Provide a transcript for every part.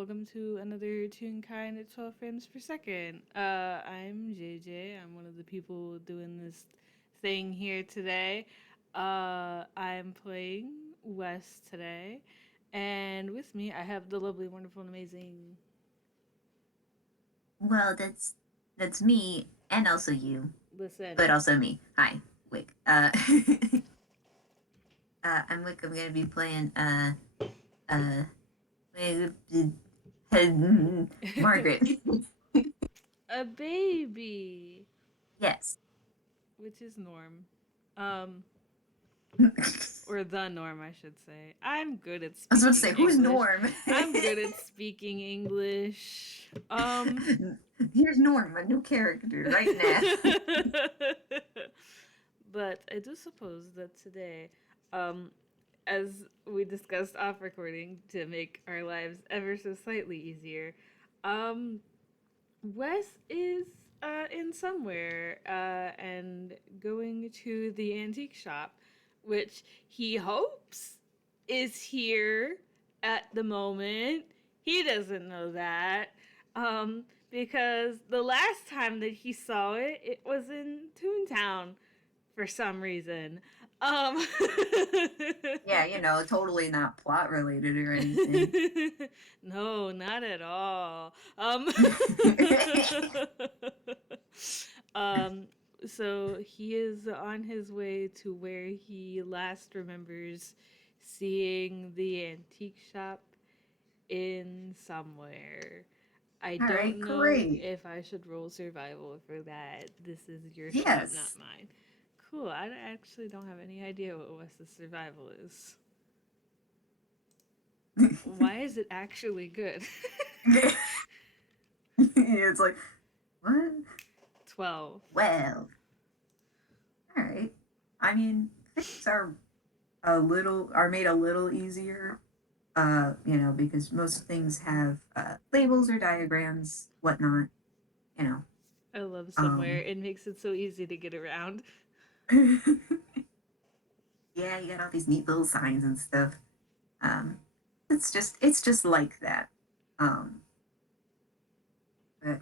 welcome to another Toonkind at 12 frames per second. I'm JayJay. I'm one of the people doing this thing here today. I'm playing Wes today, and with me I have the lovely, wonderful, and amazing. Well, that's me and also you, but Listen, also me. Hi, Wick. I'm Wick. I'm gonna be playing uh Margaret. a baby, Yes. which is Norm. Um, I or the norm, I should say. I'm good at was about to speaking say, who's English. Norm? I'm good at speaking English. Here's Norm, a new character right now. But I do suppose that today, um, as we discussed off recording to make our lives ever so slightly easier, um, Wes is in somewhere and going to the antique shop, which he hopes is here at the moment. He doesn't know that because the last time that he saw it, it was in Toontown for some reason. Um, Yeah, totally not plot related or anything. no, not at all. um, so he is on his way to where he last remembers seeing the antique shop in somewhere. I All right, don't know great. if I should roll survival for that. This is your shop, not Yes. mine. Cool. I actually don't have any idea what Wes's survival is. Why is it actually good? It's like, what? 12. Well, all right. I mean, things are made a little easier, because most things have labels or diagrams, whatnot, you know. I love somewhere. Um, It makes it so easy to get around. yeah, you got all these neat little signs and stuff. Um, it's just like that. Um, but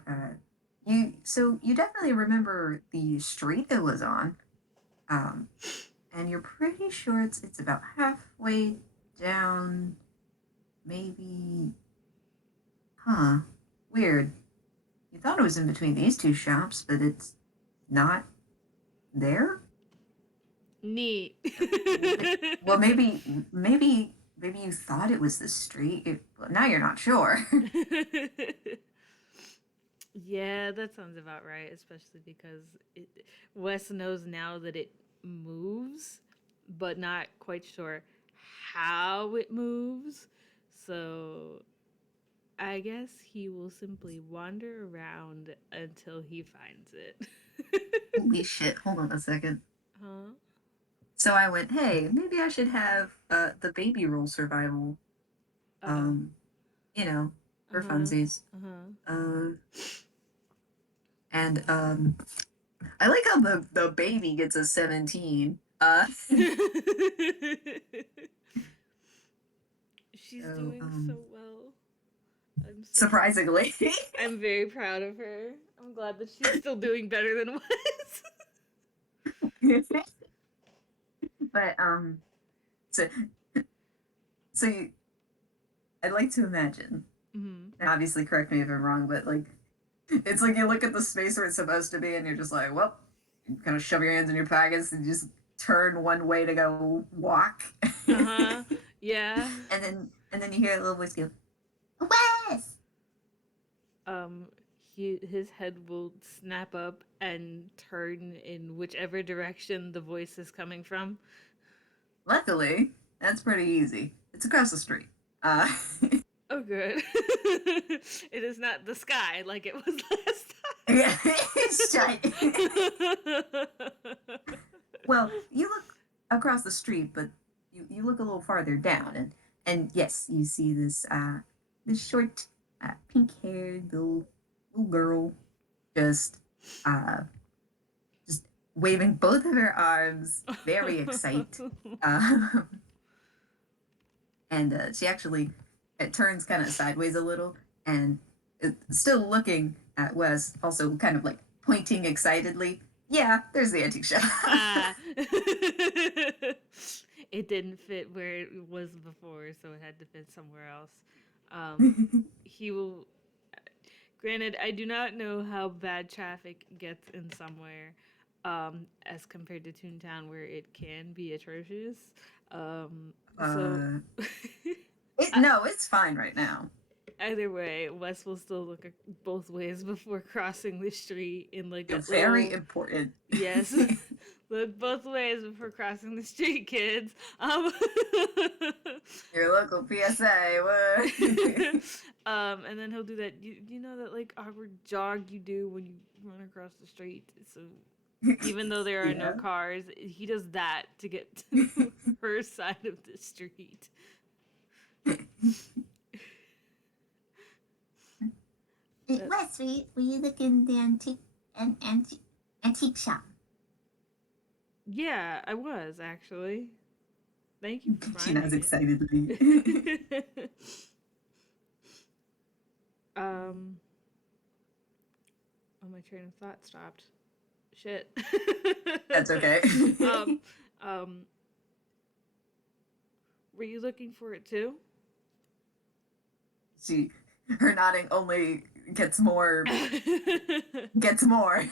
you definitely remember the street it was on. Um, and you're pretty sure it's about halfway down, maybe. Huh. Weird. You thought it was in between these two shops, but it's not there. Neat. Well, maybe you thought it was the street. Well, now you're not sure. Yeah, that sounds about right, especially because Wes knows now that it moves, but not quite sure how it moves. So I guess he will simply wander around until he finds it. Holy shit! Hold on a second. Huh? So I went, hey, maybe I should have the baby roll survival. Uh oh. Um, you know, Uh for huh. funsies. Uh Uh, and I like how the baby gets a 17. huh. She's So doing so well. I'm so surprisingly. I'm very proud of her. I'm glad that she's still doing better than was. But so so you, I'd like to imagine. Mm-hmm. And obviously, correct me if I'm wrong, but like it's like you look at the space where it's supposed to be, and you're just like, well, you kind of shove your hands in your pockets and just turn one way to go walk, Uh huh. Yeah. and then you hear a little voice go, Wes. Um, his head will snap up and turn in whichever direction the voice is coming from. Luckily, that's pretty easy. It's across the street. Uh, Oh, good. It is not the sky like it was last yeah, it's giant. time. Well, you look across the street, but you look a little farther down, and yes, you see this short, pink-haired little girl just uh just waving both of her arms, very excited. Um, and she actually it turns kind of sideways a little, and it's still looking at Wes, also kind of like pointing excitedly. Yeah, there's the antique shop. Ah. It didn't fit where it was before, so it had to fit somewhere else. He will. Granted, I do not know how bad traffic gets in somewhere, as compared to Toontown, where it can be atrocious. So, uh, I, no, it's fine right now. either way, Wes will still look both ways before crossing the street in like a Very little. important. Yes. Look both ways before crossing the street, kids. Your local PSA. What? And then he'll do that. You know that like awkward jog you do when you run across the street. So even though there are no Yeah. cars, he does that to get to her side of the street. Wes, were you looking in the antique shop? Yeah, I was actually. Thank you for She nods finding excitedly. it. Oh, my train of thought stopped. Shit. That's okay. um, um, were you looking for it too? Her nodding only gets more. Gets more.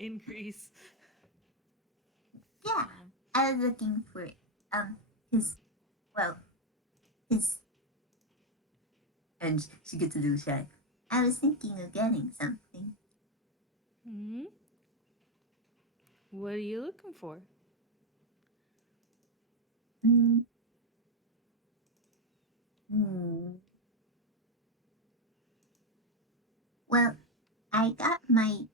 Increase. Yeah, I was looking for his, well, his. And she gets a little shy. I was thinking of getting something. Hmm. What are you looking for? Hmm. Hmm. Well, I got my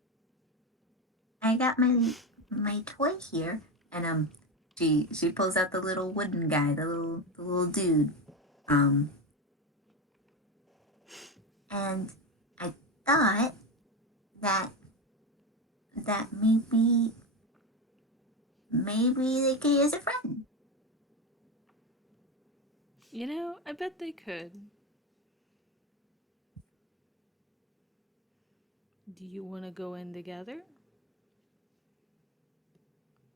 my toy here, And she pulls out the little wooden guy, the little dude. Um and I thought that maybe they could use a friend. You know, I bet they could. Do you want to go in together?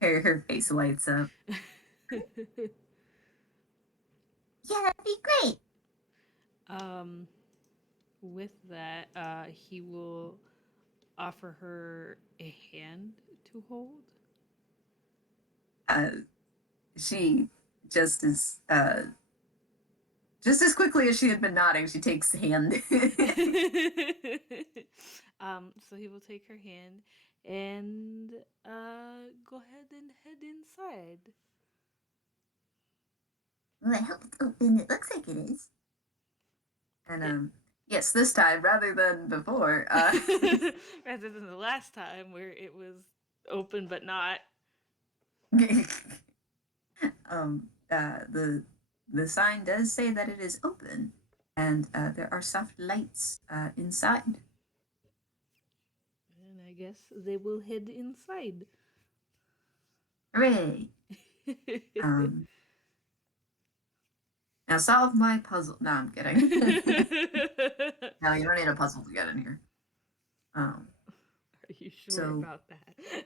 her face lights up. Yeah, that'd be great. um, with that, he will offer her a hand to hold. Uh she just as just as quickly as she had been nodding, she takes the hand. So he will take her hand and go ahead and head inside. Well, I hope it's open. It looks like it is. And It, yes, this time rather than before, rather than the last time where it was open but not. the sign does say that it is open, and there are soft lights inside. And I guess they will head inside. Hooray! Um, Now solve my puzzle. No, I'm kidding. No, you don't need a puzzle to get in here. Are you sure So about that?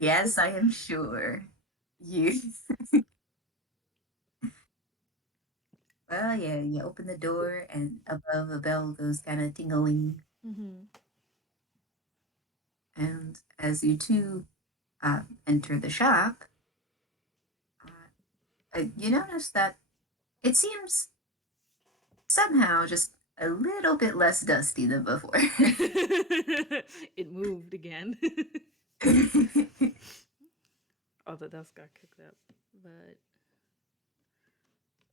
yes, I am sure. You. Well, yeah, you open the door, and above a bell goes kind of tingling. Mm-hmm. And as you two enter the shop, you notice that it seems somehow just a little bit less dusty than before. It moved again. All the dust got kicked up. But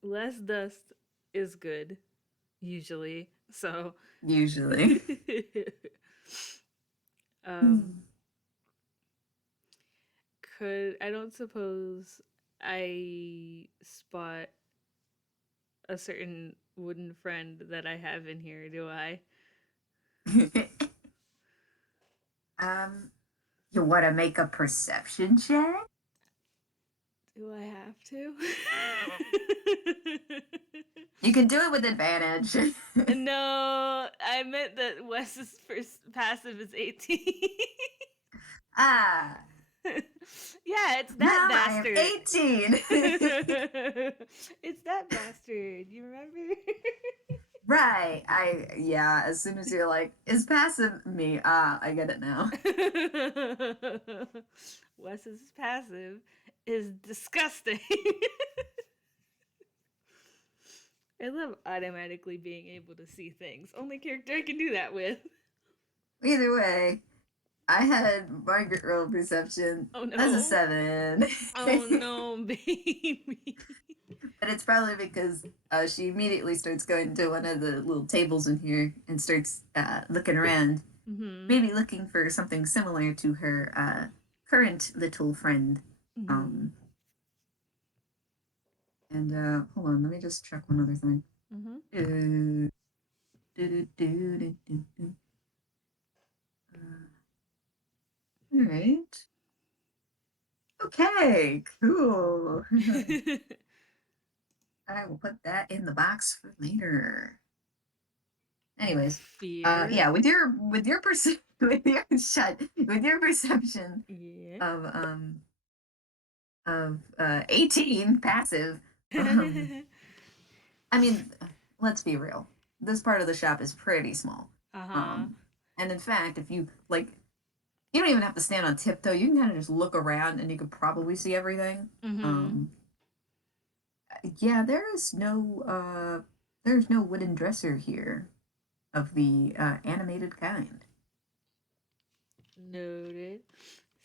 less dust is good, usually. So Usually. um I don't suppose I spot a certain wooden friend that I have in here, do I? um, you want to make a perception check? Do I have to? You can do it with advantage. No, I meant that Wes's first passive is 18. Ah, Yeah, it's that now I am bastard. 18. It's that bastard. You remember? Right. As soon as you're like, is passive me? I get it now. Wes's passive is disgusting. I love automatically being able to see things. Only character I can do that with. Either way, I had Margaret roll perception. Oh That's a no. 7. Oh no, baby. But it's probably because she immediately starts going to one of the little tables in here and starts looking around, maybe looking for something similar to her current little friend. And hold on, let me just check one other thing. All right. Okay, cool. I will put that in the box for later. Anyways, Fear. yeah, with your with your perception Yeah. of 18 passive. I mean, let's be real. This part of the shop is pretty small. And in fact, if you like, you don't even have to stand on tiptoe. You can kind of just look around, and you could probably see everything. Yeah, there's no wooden dresser here of the animated kind. Noted.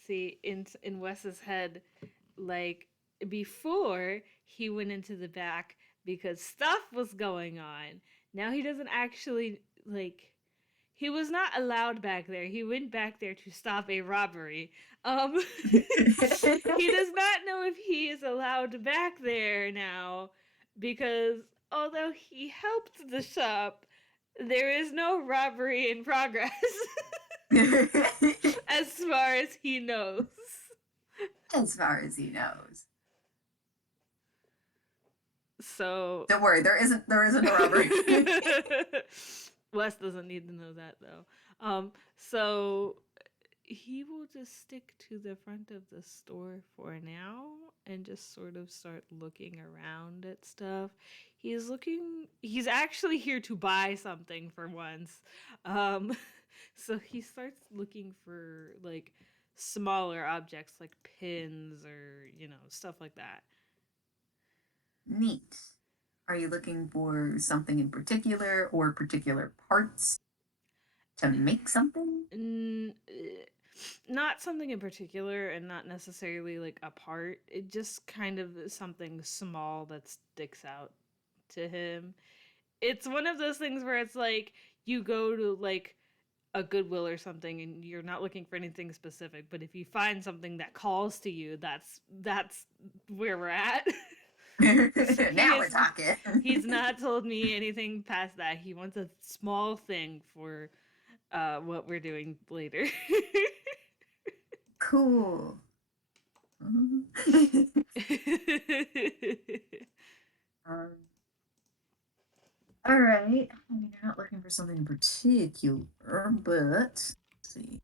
See, in Wes's head, like before he went into the back because stuff was going on. Now he doesn't actually like. He was not allowed back there. He went back there to stop a robbery. He does not know if he is allowed back there now because although he helped the shop, there is no robbery in progress. As far as he knows. As far as he knows. So don't worry, there isn't a robbery. Wes doesn't need to know that though. So he will just stick to the front of the store for now and just sort of start looking around at stuff. He's actually here to buy something for once. So he starts looking for like smaller objects like pins or, stuff like that. Neat. Are you looking for something in particular or particular parts to make something? Not something in particular and not necessarily like a part. It just kind of is something small that sticks out to him. It's one of those things where it's like you go to like a Goodwill or something and you're not looking for anything specific, but if you find something that calls to you, that's where we're at. Now we're talking. He's not told me anything past that. He wants a small thing for what we're doing later. Cool. All right. I mean, you're not looking for something in particular, but let's see.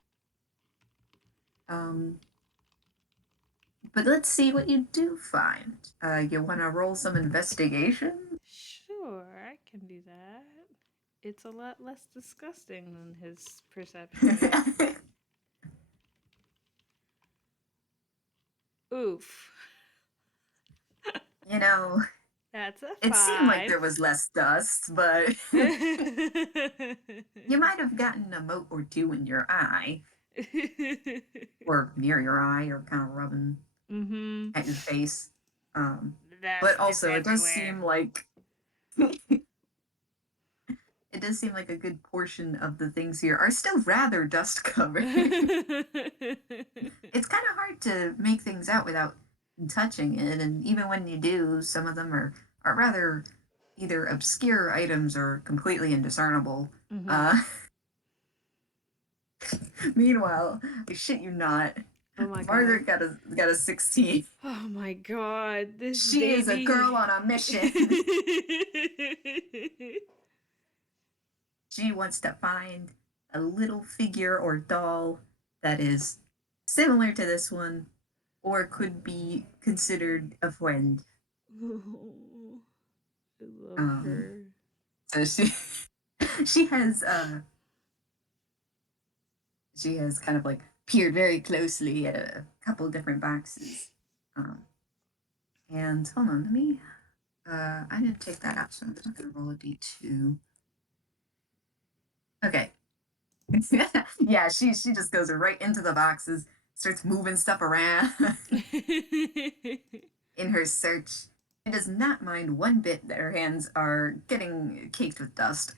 But let's see what you do find. You want to roll some investigation? Sure, I can do that. It's a lot less disgusting than his perception. Oof. That's a 5. It seemed like there was less dust, but you might have gotten a mote or two in your eye. Or near your eye, or kind of rubbing at your face. But also, it does seem like a good portion of the things here are still rather dust covered. It's kind of hard to make things out without touching it, and even when you do, some of them are rather either obscure items or completely indiscernible. Meanwhile, I shit you not, oh my Margaret God. got a 16. Oh my God, She is a girl on a mission. she wants to find a little figure or doll that is similar to this one or could be considered a friend. Oh, I love Um, her. so she has she has kind of like peered very closely at a couple different boxes. Um, and hold on, let me. I didn't take that out, so I'm not gonna roll a d2. Okay. Yeah, she just goes right into the boxes, starts moving stuff around in her search. She does not mind one bit that her hands are getting caked with dust.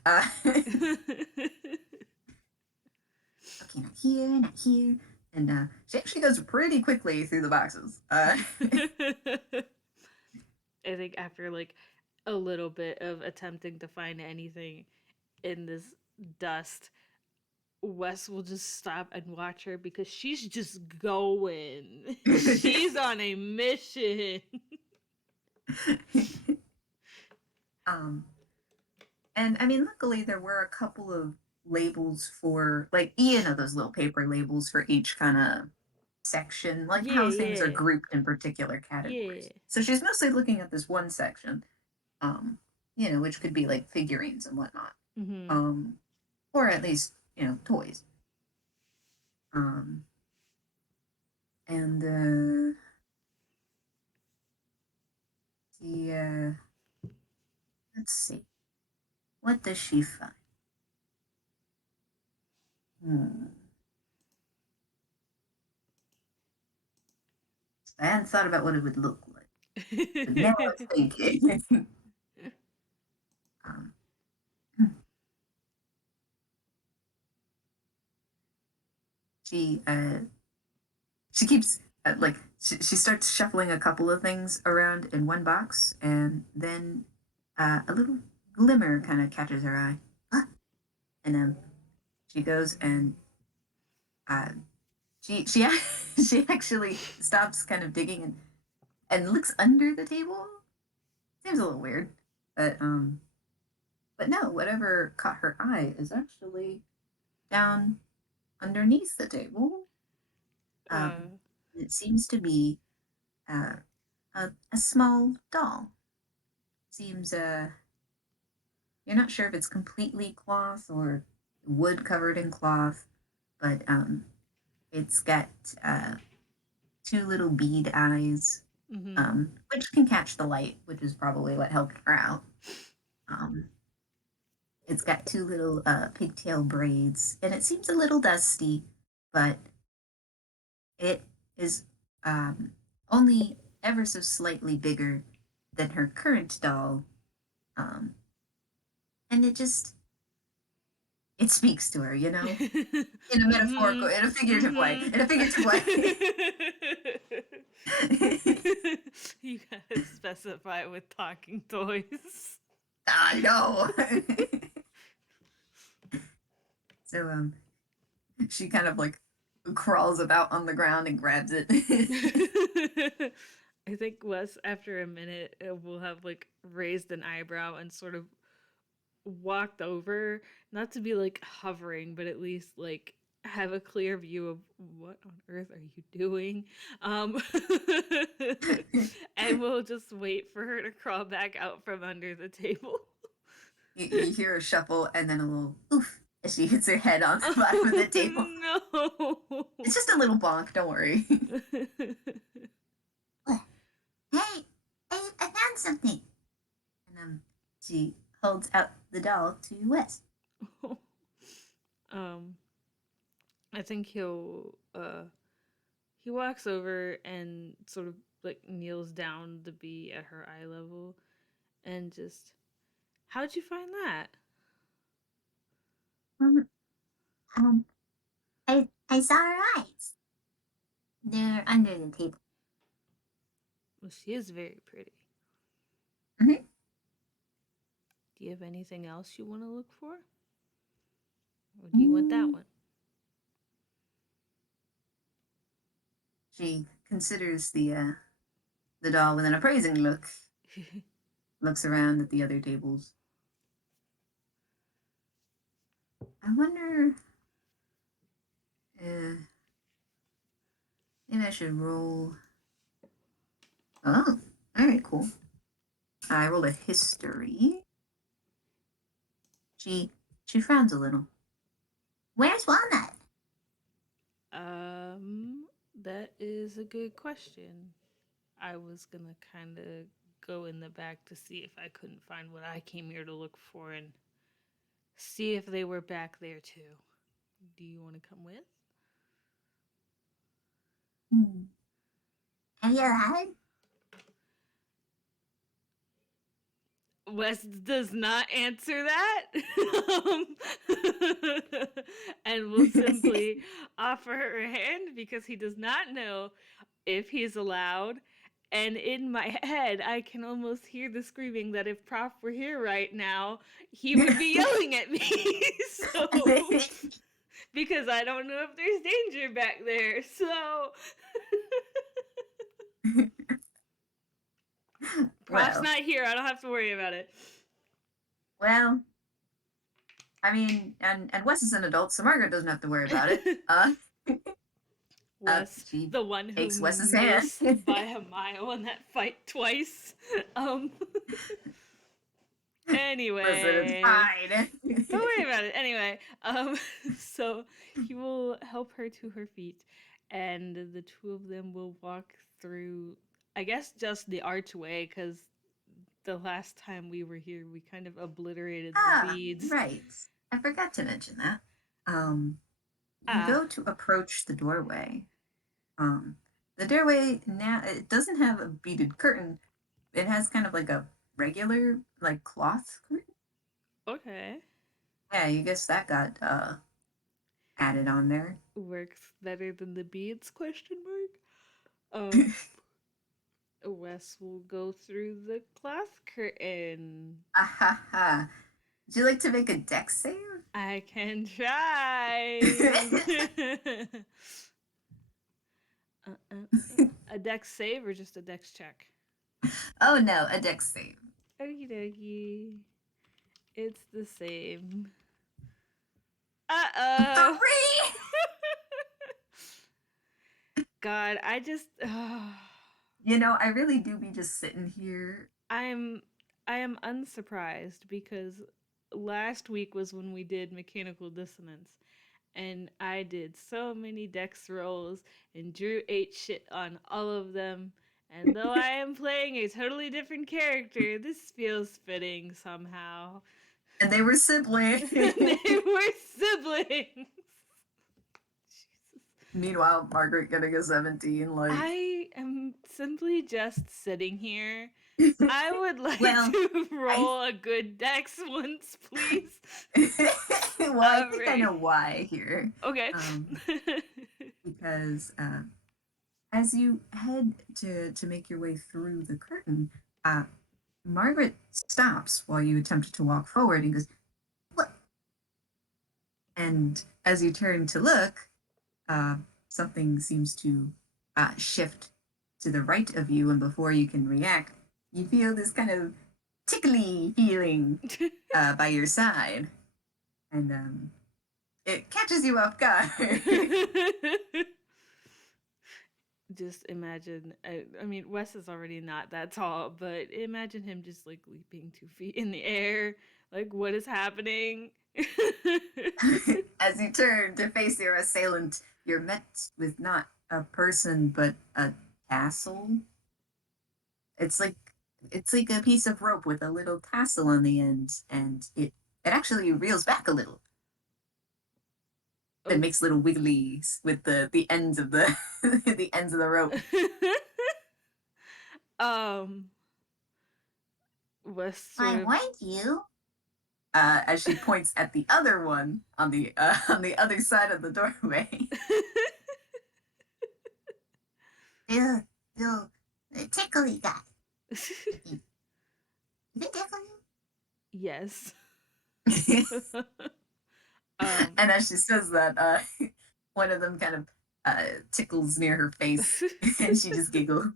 Okay, not here, not here. And she actually goes pretty quickly through the boxes. I think after like a little bit of attempting to find anything in this dust, Wes will just stop and watch her because she's just going. She's on a mission. um, and I mean, luckily there were a couple of labels for, like, you know, those little paper labels for each kind of section, like Yeah, how things are yeah, grouped in particular yeah. categories. So she's mostly looking at this one section, you know, which could be like figurines and whatnot, Mm-hmm. um, or at least, you know, toys. Um, and the let's see, what does she find? Hmm. I hadn't thought about what it would look like, but now I'm thinking. um, she she keeps like she starts shuffling a couple of things around in one box, and then a little glimmer kind of catches her eye. Huh? And then she goes and uh, she she actually stops kind of digging and looks under the table. Seems a little weird, but no, whatever caught her eye is actually down underneath the table. uh, It seems to be uh, a small doll. Seems you're not sure if it's completely cloth or wood covered in cloth, but it's got two little bead eyes, mm-hmm. which can catch the light, which is probably what helped her out. Um, it's got two little pigtail braids, and it seems a little dusty, but it is only ever so slightly bigger than her current doll, um, and it speaks to her, you know, in a metaphorical, Mm-hmm. in a figurative way, Mm-hmm. in a figurative way. You gotta specify with talking toys. I know. So she kind of like crawls about on the ground and grabs it. I think Wes, after a minute, will have like raised an eyebrow and sort of walked over, not to be like hovering, but at least like have a clear view of what on earth are you doing, um, and we'll just wait for her to crawl back out from under the table. You hear a shuffle and then a little oof as she hits her head on the bottom of the table. Oh It's just a little bonk, don't worry. no. What? Hey, I found something. And she holds out the doll to Wes. um I think he walks over and sort of like kneels down to be at her eye level and just, how'd you find that? Um, um, I saw her eyes. They're under the table. Well, she is very pretty. Mm-hmm. Do you have anything else you want to look for? Or do you want that Mm. one? She considers the doll with an appraising look, looks around at the other tables. I wonder. Uh, Maybe I should roll. Oh, all right, cool. I rolled a history. She frowns a little. Where's Walnut? That is a good question. I was gonna kind of go in the back to see if I couldn't find what I came here to look for and see if they were back there too. Do you want to come with? Hmm. Are you allowed? Wes does not answer that and will simply offer her a hand because he does not know if he's allowed. And in my head, I can almost hear the screaming that if Prof were here right now, he would be yelling at me. So, because I don't know if there's danger back there. So, Prof's well, not here. I don't have to worry about it. well. I mean, and Wes is an adult, so Margaret doesn't have to worry about it. Wes, She the one who takes Wes's hand. missed by a mile in that fight twice. Um. Listen, it's Anyway, fine. don't worry about it. Anyway, so he will help her to her feet, and the two of them will walk through. I guess just the archway, because the last time we were here, we kind of obliterated the beads. Right. I forgot to mention that. You Ah, go to approach the doorway. The doorway now it doesn't have a beaded curtain. It has kind of like a regular like cloth curtain. okay. Yeah, you guess that got added on there. Works better than the beads? Question mark. Wes will go through the cloth curtain. Ahaha. Would you like to make a deck save? I can try. A dex save or just a dex check? Oh no, a deck save. Okie dokie. It's the same. Uh-oh. 3! God, I just You know, I really do be just sitting here. I am unsurprised because last week was when we did mechanical dissonance and I did so many dex rolls and Drew ate shit on all of them. And though I am playing a totally different character, this feels fitting somehow. And they were siblings. They were siblings. Meanwhile, Margaret getting a 17, like. I am simply just sitting here. I would like Well, to roll a good dex once, please. well, I think I know why here. Okay. Because as you head to make your way through the curtain, Margaret stops while you attempt to walk forward and goes, "What?" And as you turn to look, something seems to shift to the right of you, and before you can react, you feel this kind of tickly feeling by your side, and it catches you off guard. Just imagine. I mean, Wes is already not that tall, but imagine him just like leaping 2 feet in the air. Like, what is happening? As you turn to face your assailant, you're met with not a person but a tassel. It's like a piece of rope with a little tassel on the end, and it actually reels back a little. It makes little wigglies with the ends of the the ends of the rope. Wes I sort of warned you. As she points at the other one on the other side of the doorway. The tickly guy. Did it tickle yes. And as she says that, one of them kind of tickles near her face, and she just giggles.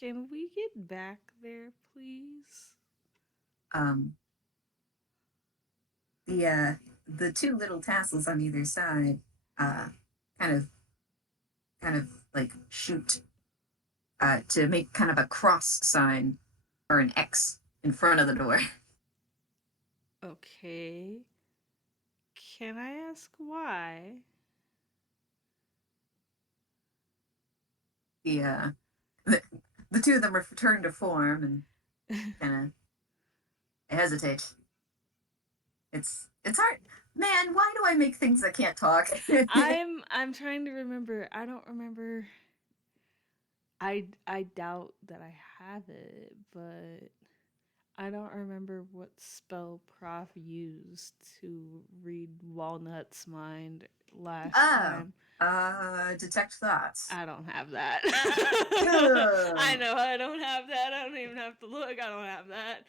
Can we get back there, please? Um, The two little tassels on either side, uh, kind of kind of like shoot to make kind of a cross sign or an X in front of the door. Okay. Can I ask why? The uh, the, the two of them return to form and kind of hesitate. It's hard, man. Why do I make things that can't talk? I'm trying to remember. I don't remember. I doubt that I have it, but I don't remember what spell Prof used to read Walnut's mind last Oh, time. detect thoughts. I don't have that. I Ugh. know I don't have that. I don't even have to look. I don't have that.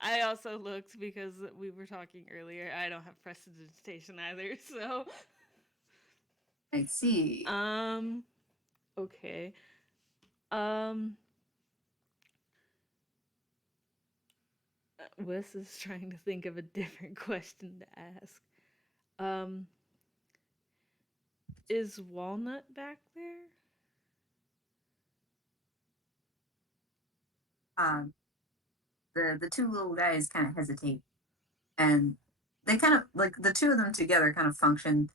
I also looked because we were talking earlier. I don't have prestidigitation either. So, I see. okay. Um, Wes is trying to think of a different question to ask. Um, is Walnut back there? Um, the two little guys kind of hesitate, and they kind of like the two of them together kind of function.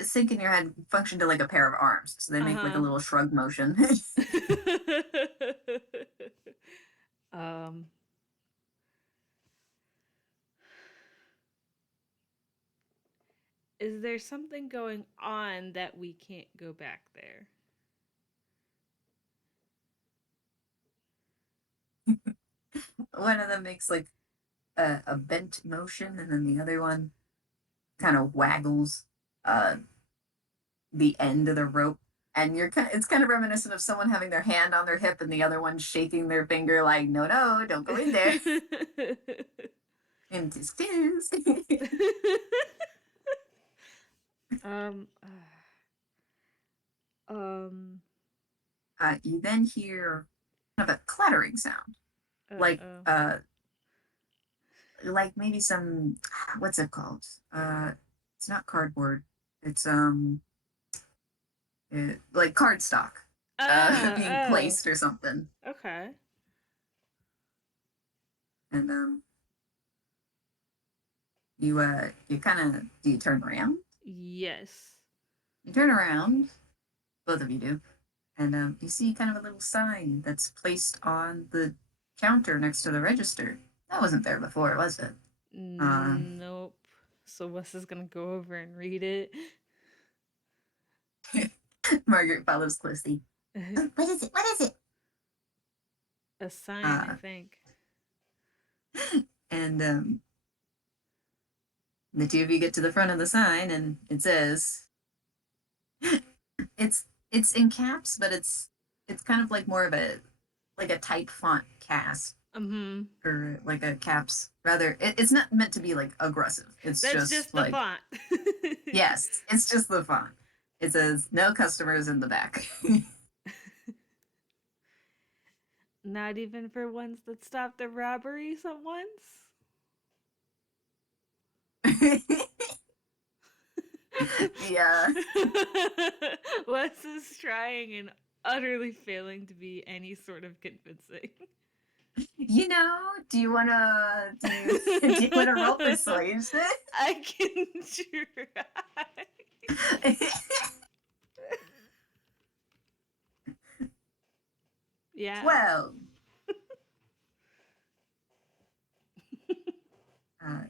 Think in your head function to like a pair of arms, so they make like a Uh little shrug motion. huh. um, is there something going on that we can't go back there? One of them makes like a bent motion, and then the other one kind of waggles uh, the end of the rope. And it's kind of reminiscent of someone having their hand on their hip and the other one shaking their finger like, no, no, don't go in there. And tisk tisk. um, um, You then hear kind of a clattering sound, like oh. uh, like maybe some what's it called? It's not cardboard. It's like cardstock being Oh, placed or something. okay. And you kind of do you turn around? Yes. You turn around, both of you do, and you see kind of a little sign that's placed on the counter next to the register. That wasn't there before, was it? Uh, Nope. So Wes is gonna go over and read it. Margaret follows closely. What is it? What is it? A sign, I Uh, think. and the two of you get to the front of the sign, and it says, it's in caps, but it's kind of like more of a like a type font cast Mm-hmm. or like a caps rather. It's not meant to be like aggressive. It's That's just just the like font. yes, it's just the font. It says no customers in the back. Not even for ones that stopped the robbery once. Yeah. Wes is trying and utterly failing to be any sort of convincing. You know, do you wanna roll persuasion? I can try. Yeah. Well, uh,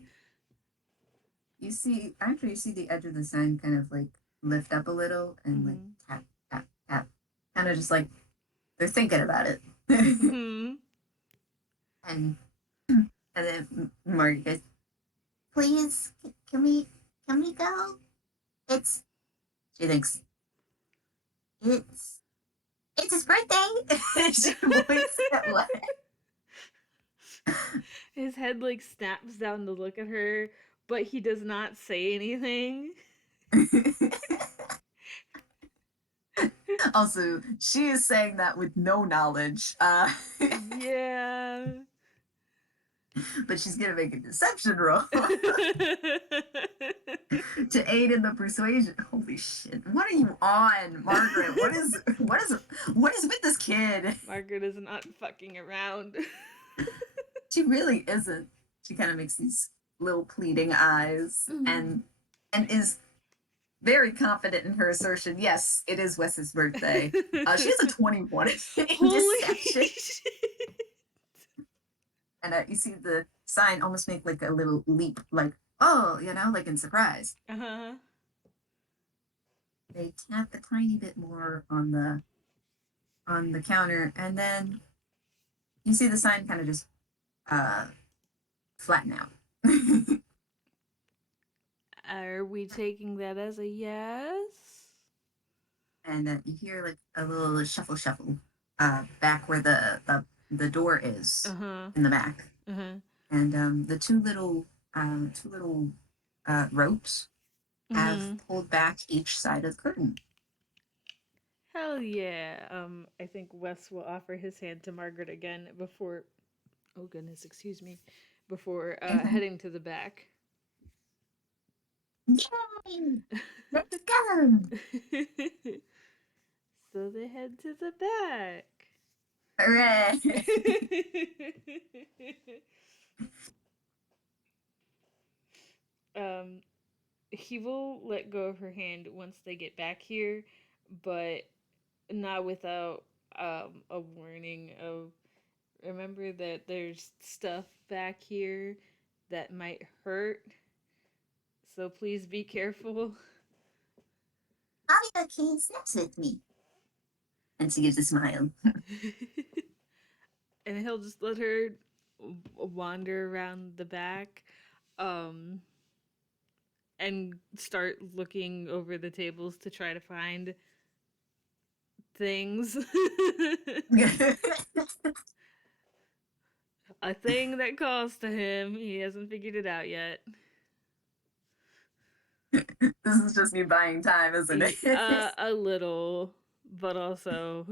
you see the edge of the sign kind of like lift up a little and like Mm-hmm. tap, tap, tap. Kind of just like they're thinking about it. Mm-hmm. and then Margaret goes, Please, can we go? It's she thinks, it's it's his birthday. she points at what? His head like snaps down to look at her, but he does not say anything. Also, she is saying that with no knowledge. Yeah. but she's gonna make a deception roll to aid in the persuasion. Holy shit! What are you on, Margaret? What is with this kid? Margaret is not fucking around. She really isn't. She kind of makes these little pleading eyes and is very confident in her assertion. Yes, it is Wes's birthday. She has a 21 in Holy deception. shit. And you see the sign almost make like a little leap, like, oh, like in surprise. Uh-huh. They tap a tiny bit more on the counter, and then you see the sign kind of just flatten out. Are we taking that as a yes? And you hear like a little shuffle back where the door is Uh-huh. in the back. Uh-huh. And the two little ropes have pulled back each side of the curtain. Hell yeah. I think Wes will offer his hand to Margaret again before, oh goodness, excuse me, before heading to the back. Yay! Let's go! So they head to the back. Hooray! He will let go of her hand once they get back here, but not without a warning of, remember that there's stuff back here that might hurt, so please be careful. I'll be okay and snaps with me. And she gives a smile. And he'll just let her wander around the back and start looking over the tables to try to find things. A thing that calls to him. He hasn't figured it out yet. This is just me buying time, isn't it? A little, but also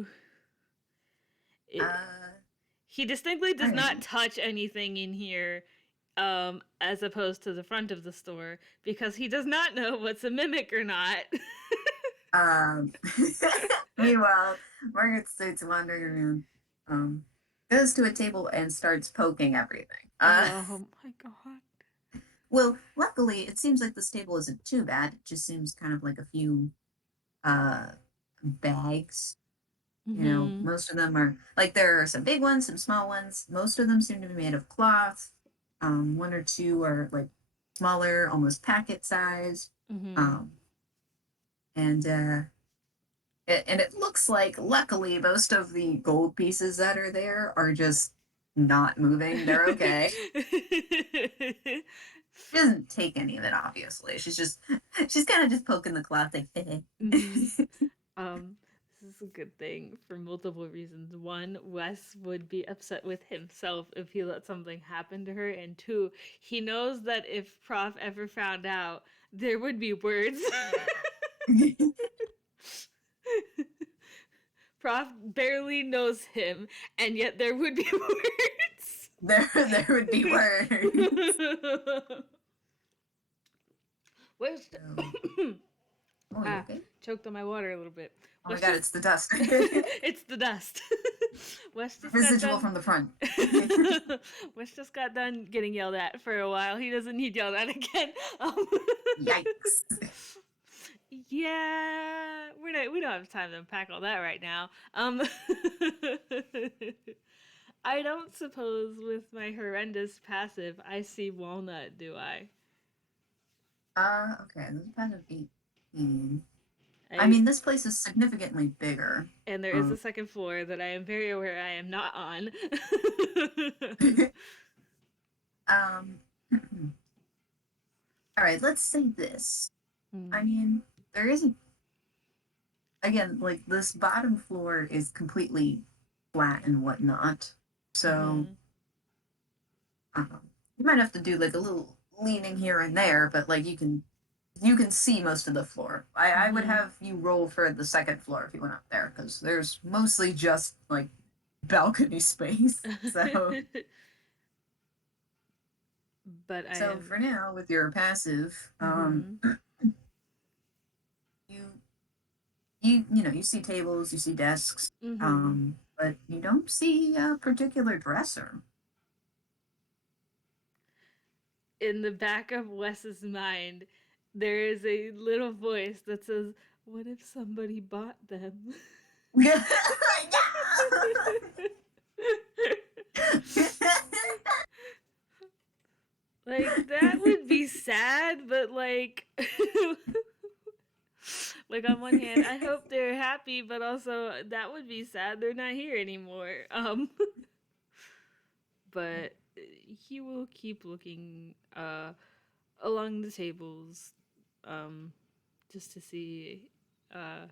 he distinctly does not touch anything in here, as opposed to the front of the store, because he does not know what's a mimic or not. Meanwhile, Margaret starts wandering around, goes to a table and starts poking everything. Oh my god. Well, luckily, it seems like this table isn't too bad. It just seems kind of like a few bags. Most of them are, like, there are some big ones, some small ones. Most of them seem to be made of cloth. One or two are, like, smaller, almost packet size. And it looks like, luckily, most of the gold pieces that are there are just not moving. They're okay. She doesn't take any of it, obviously. She's kind of just poking the cloth, like, This is a good thing for multiple reasons. One, Wes would be upset with himself if he let something happen to her. And two, he knows that if Prof ever found out, there would be words. Prof barely knows him, and yet there would be words. There would be words. Where's Okay? choked on my water a little bit. Oh my god, it's the dust. It's the dust. Wes just Residual from the front. Wes just got done getting yelled at for a while. He doesn't need yelled at again. Yikes. Yeah, we don't have time to unpack all that right now. I don't suppose with my horrendous passive I see walnut, do I? Okay, this is kind of 18. I mean, this place is significantly bigger. And there is a second floor that I am very aware I am not on. All right, let's say this. I mean, there isn't. Again, like, this bottom floor is completely flat and whatnot. So, you might have to do, like, a little leaning here and there, but, like, you can see most of the floor. I would have you roll for the second floor if you went up there, because there's mostly just, like, balcony space. So but I So am. for now, with your passive, Mm-hmm. you you see tables, you see desks, Mm-hmm. but you don't see a particular dresser. In the back of Wes's mind, there is a little voice that says, "What if somebody bought them?" No! Like that would be sad, but like like on one hand, I hope they're happy, but also that would be sad. They're not here anymore. But he will keep looking along the tables um just to see uh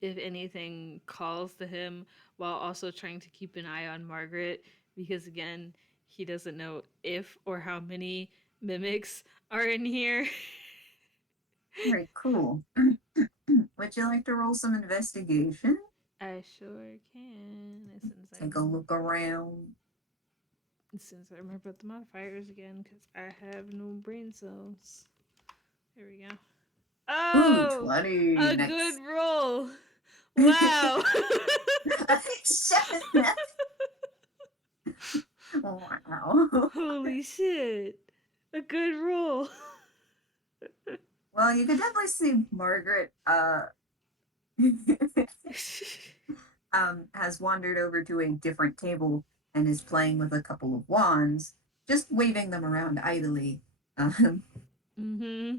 if anything calls to him, while also trying to keep an eye on Margaret, because again, he doesn't know if or how many mimics are in here. Right, cool. Would you like to roll some investigation? I sure can. Take a look around. Since I remember the modifiers again, because I have no brain cells. There we go. Ooh, Oh, 20. a good Nice. roll. Wow. Shut up. Wow. Holy shit. A good roll. Well, you could definitely see Margaret has wandered over to a different table and is playing with a couple of wands, just waving them around idly. Um, Mm-hmm.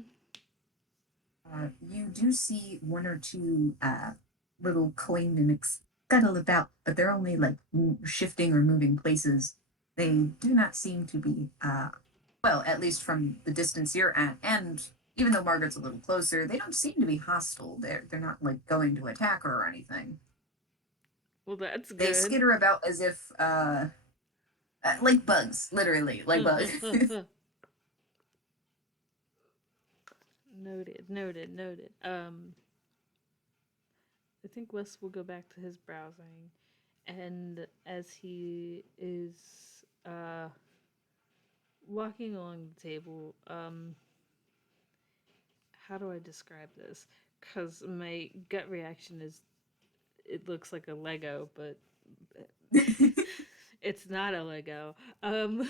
you do see one or two little clay mimics scuttle about, but they're only like shifting or moving places. They do not seem to be, well, at least from the distance you're at, and even though Margaret's a little closer, they don't seem to be hostile. They're not like going to attack her or anything. Well, that's They good. skitter about as if like bugs, literally, like bugs. Noted, noted, noted. I think Wes will go back to his browsing, and as he is walking along the table, how do I describe this? Because my gut reaction is it looks like a Lego, but it's not a Lego. Um,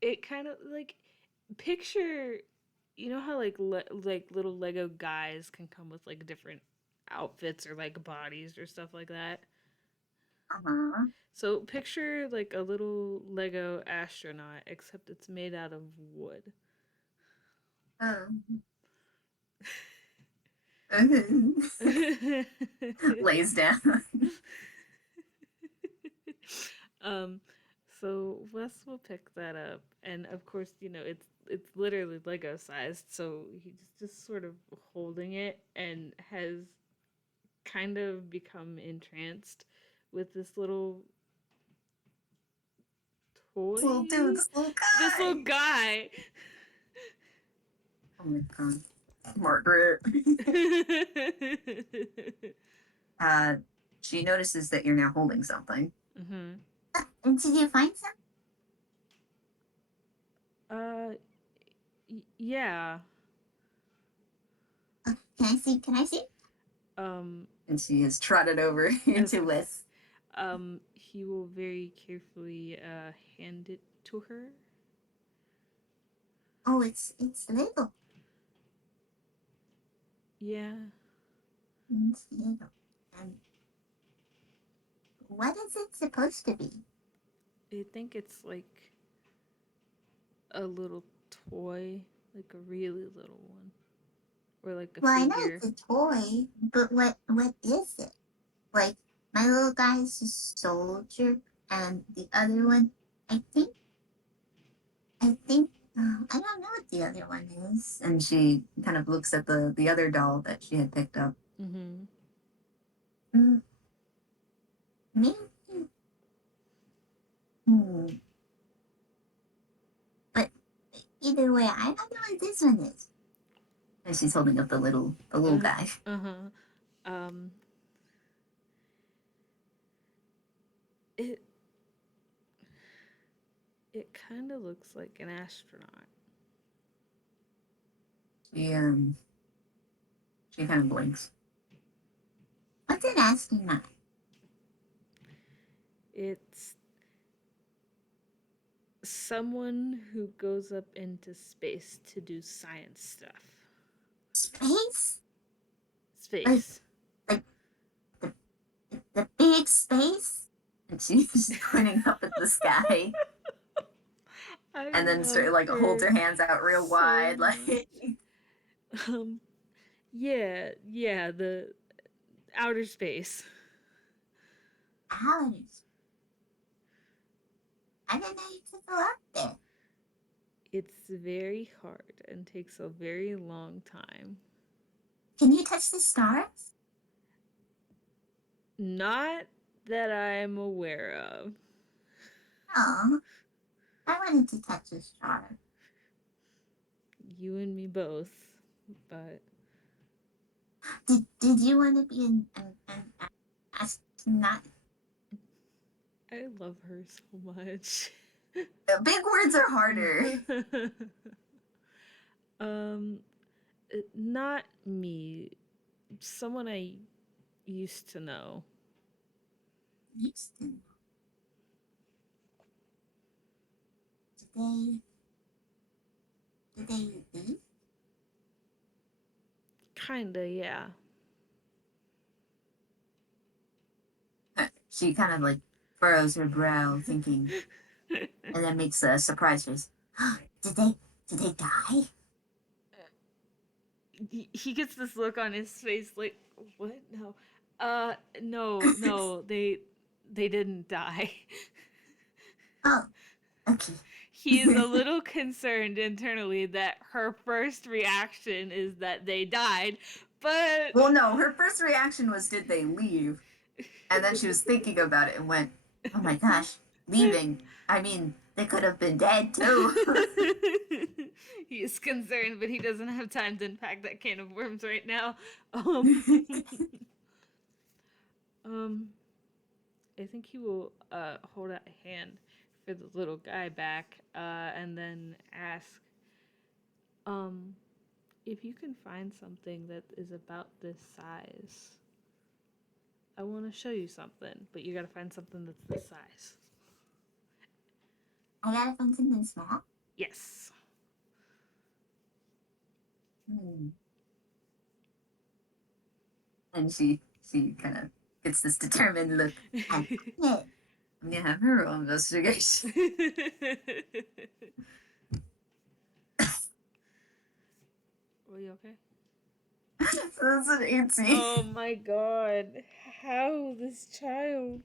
it kind of like picture, you know how like little Lego guys can come with like different outfits or like bodies or stuff like that. Uh-huh. So picture like a little Lego astronaut, except it's made out of wood. Um, lays down. um, so Wes will pick that up, and of course, it's literally Lego sized. So he's just sort of holding it and has kind of become entranced with this little This little dude, toy, this little this little guy. guy. Oh my god. Margaret. uh, she notices that you're now holding something. Mm-hmm. And did you find some? Uh, yeah. Can I see? Can I see? Um, And she has trotted over as into Wes. he will very carefully hand it to her. Oh, it's little. Yeah. It's little. And what is it supposed to be? I think it's like a little toy, like a really little one, or like a Well, I know figure. it's a toy, but what is it? Like my little guy is a soldier, and the other one, I think, I don't know what the other one is. And she kind of looks at the other doll that she had picked up. Mm-hmm. Mm, maybe. Hmm. But either way, I don't know what this one is. And she's holding up the little guy. Uh-huh. Um, it It kind of looks like an astronaut. She she kind of blinks. What's an astronaut? It's someone who goes up into space to do science stuff. Space? Like, Space. like the, the big space? And she's pointing up at the sky, I and then love like holds her her hands out real so wide, much. like. Yeah, the outer space. Outer space. I didn't know you could go up there. It's very hard and takes a very long time. Can you touch the stars? Not that I'm aware of. Oh, I wanted to touch a star. You and me both, but Did you want to be an astronaut? I love her so much. Big words are harder. um, not me. Someone I used to know. Houston. Did they leave? Kinda, yeah. She kind of like furrows her brow, thinking, and then makes a surprise face. Did they die? He gets this look on his face like, what? No. No, they didn't die. Oh, okay. He's a little concerned internally that her first reaction is that they died, but Well, no, her first reaction was, "Did they leave?" And then she was thinking about it and went, Oh my gosh, "Leaving? I mean, they could have been dead too." He's concerned, but he doesn't have time to unpack that can of worms right now. Um, I think he will hold out a hand for the little guy back, and then ask, um, if you can find something that is about this size. I want to show you something, but you gotta find something that's this size. I gotta find something small. Yes. And she kind of gets this determined look. I it. I'm gonna have her roll investigation. Are you okay? So that's an 18. Oh my god. How this child?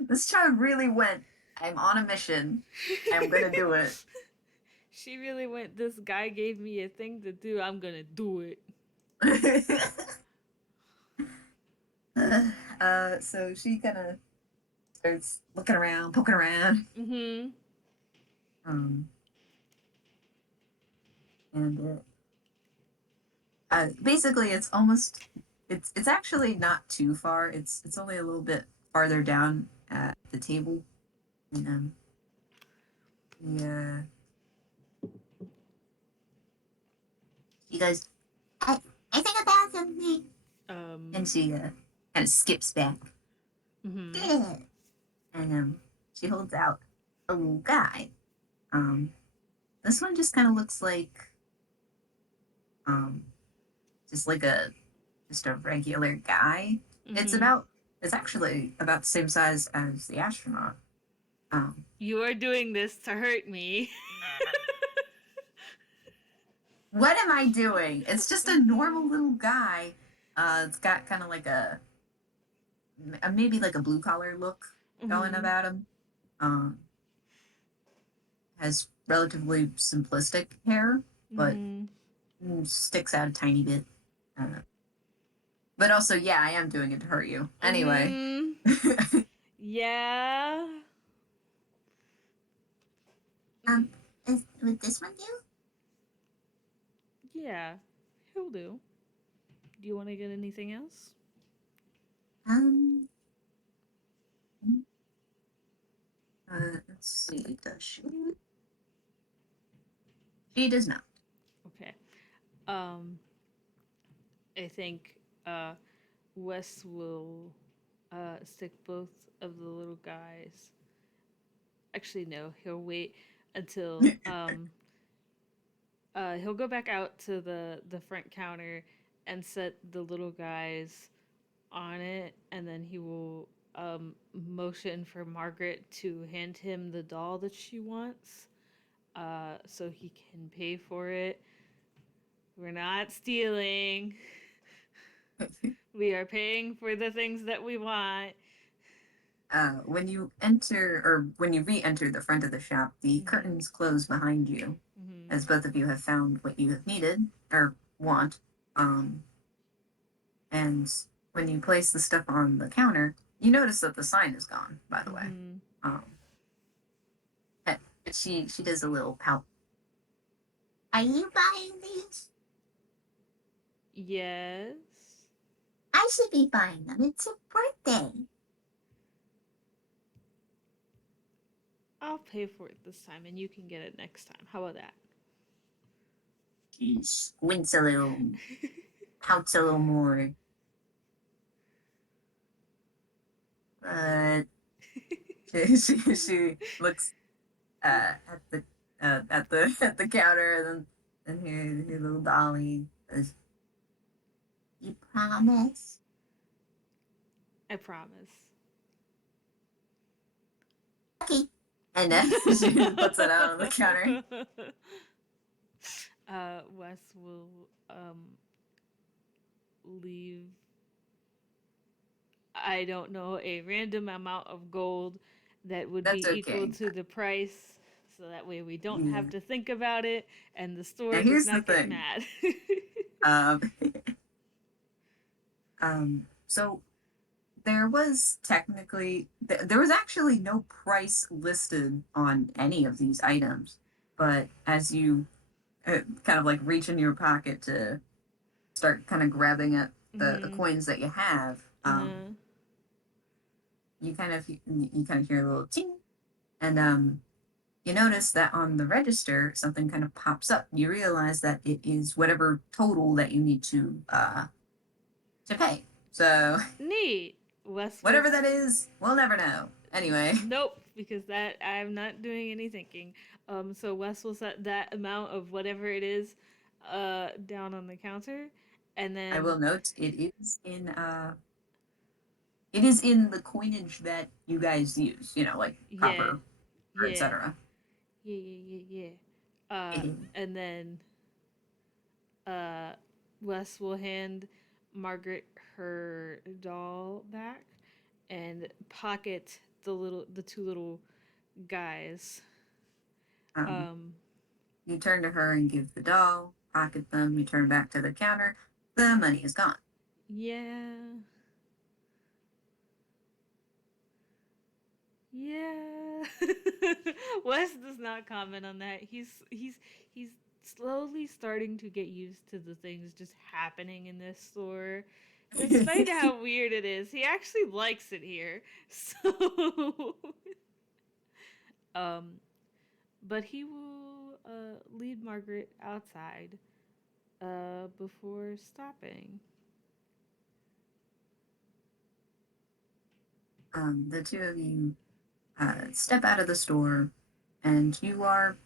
This child really went, "I'm on a mission. I'm gonna do it." She really went, this guy gave me a thing to do, I'm gonna do it. So she kind of starts looking around, poking around. Mm-hmm. And basically, it's actually not too far. It's only a little bit farther down at the table. And yeah, She goes, I think I found something. and she kind of skips back, Mm-hmm. Good. and she holds out a little guy. This one just kind of looks like um just like just a regular guy. Mm-hmm. It's actually about the same size as the astronaut. You are doing this to hurt me. What am I doing? It's just a normal little guy. It's got kind of like maybe like a blue collar look going Mm-hmm. about him. Um, has relatively simplistic hair, but Mm-hmm. sticks out a tiny bit. But also, yeah, I am doing it to hurt you. Anyway. Mm-hmm. Yeah. Would this one do? Yeah. He'll do. Do you want to get anything else? Um, Uh, Let's see. Does she? She does not. Okay. Um, I think Wes will stick both of the little guys. Actually, no. He'll wait until he'll go back out to the front counter and set the little guys on it, and then he will motion for Margaret to hand him the doll that she wants, so he can pay for it. We're not stealing. We are paying for the things that we want. When you enter, or when you re-enter the front of the shop, the curtains close behind you, as both of you have found what you have needed or want. And when you place the stuff on the counter, you notice that the sign is gone. By the way, um, she does a little pout. Are you buying these? Yes. I should be buying them. It's a birthday. I'll pay for it this time, and you can get it next time. How about that? She squints a little, pouts a little more. But she looks at the at the counter, and her little dolly is. You promise? I promise. Okay. And then she puts it out on the counter. Wes will leave. I don't know, a random amount of gold that would That's be equal okay. to the price, so that way we don't Yeah. have to think about it, and the store Now does here's the not get thing. mad. Um, so there was technically there was actually no price listed on any of these items, but as you kind of like reach in your pocket to start kind of grabbing at the coins that you have, you kind of hear a little ting, and you notice that on the register something kind of pops up. You realize that it is whatever total that you need to pay. So Neat. Wes will whatever that is, we'll never know. Anyway. Nope, because that I'm not doing any thinking. So Wes will set that amount of whatever it is, down on the counter, and then I will note it is in the coinage that you guys use, like yeah, copper or yeah, etc. yeah. And then Wes will hand Margaret her doll back and pocket the two little guys. Um, you turn to her and give the doll, pocket them, you turn back to the counter, the money is gone. Yeah. Yeah. Wes does not comment on that. He's slowly starting to get used to the things just happening in this store. Despite how weird it is, he actually likes it here. So um but he will lead Margaret outside before stopping. The two of you step out of the store, and you are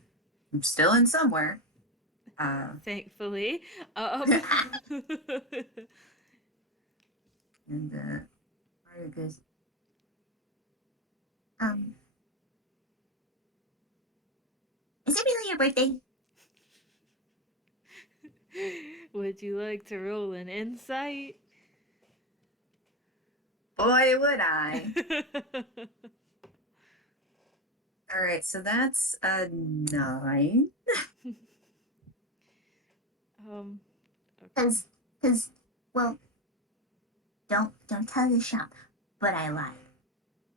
still in somewhere. Thankfully. And Mario goes, Um, is it really your birthday? Would you like to roll an insight? boy, would I. All right, so that's a 9. um, okay. Cause, well, don't tell the shop, but I lied.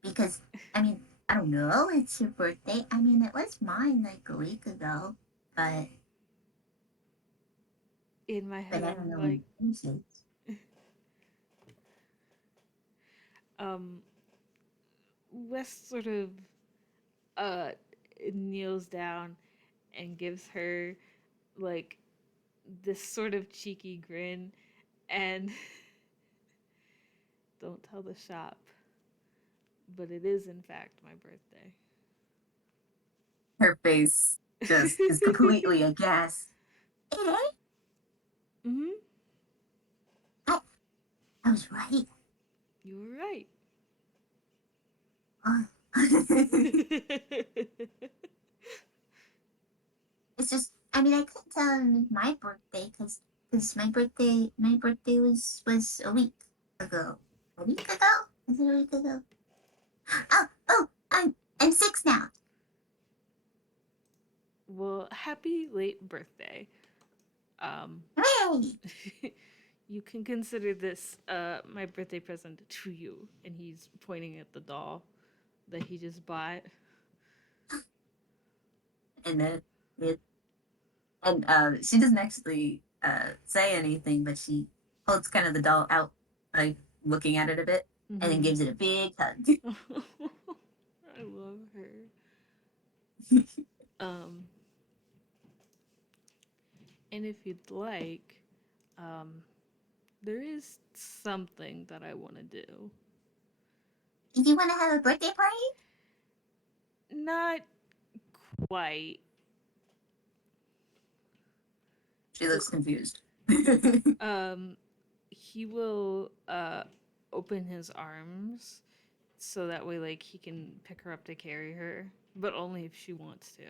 Because, I mean, I don't know, it's your birthday. I mean, it was mine like a week ago, but In my head, I I'm don't know like, when it is. um, Wes sort of uh kneels down and gives her like this sort of cheeky grin and don't tell the shop, but it is in fact my birthday. Her face just is completely aghast. Eh? Mhm. I, I was right. You were right. Oh. It's just, I mean, I couldn't tell him my birthday because my birthday was a week ago. A week ago? Was it a week ago? Oh, I'm 6 now. Well, happy late birthday. Um, Hooray! you can consider this my birthday present to you. And he's pointing at the doll that he just bought. And then it, and she doesn't actually say anything, but she holds kind of the doll out, like looking at it a bit, and then Mm-hmm. gives it a big hug. I love her. Um, and if you'd like, um, there is something that I want to do. Do you want to have a birthday party? Not quite. She looks confused. Um, he will open his arms so that way like he can pick her up to carry her, but only if she wants to.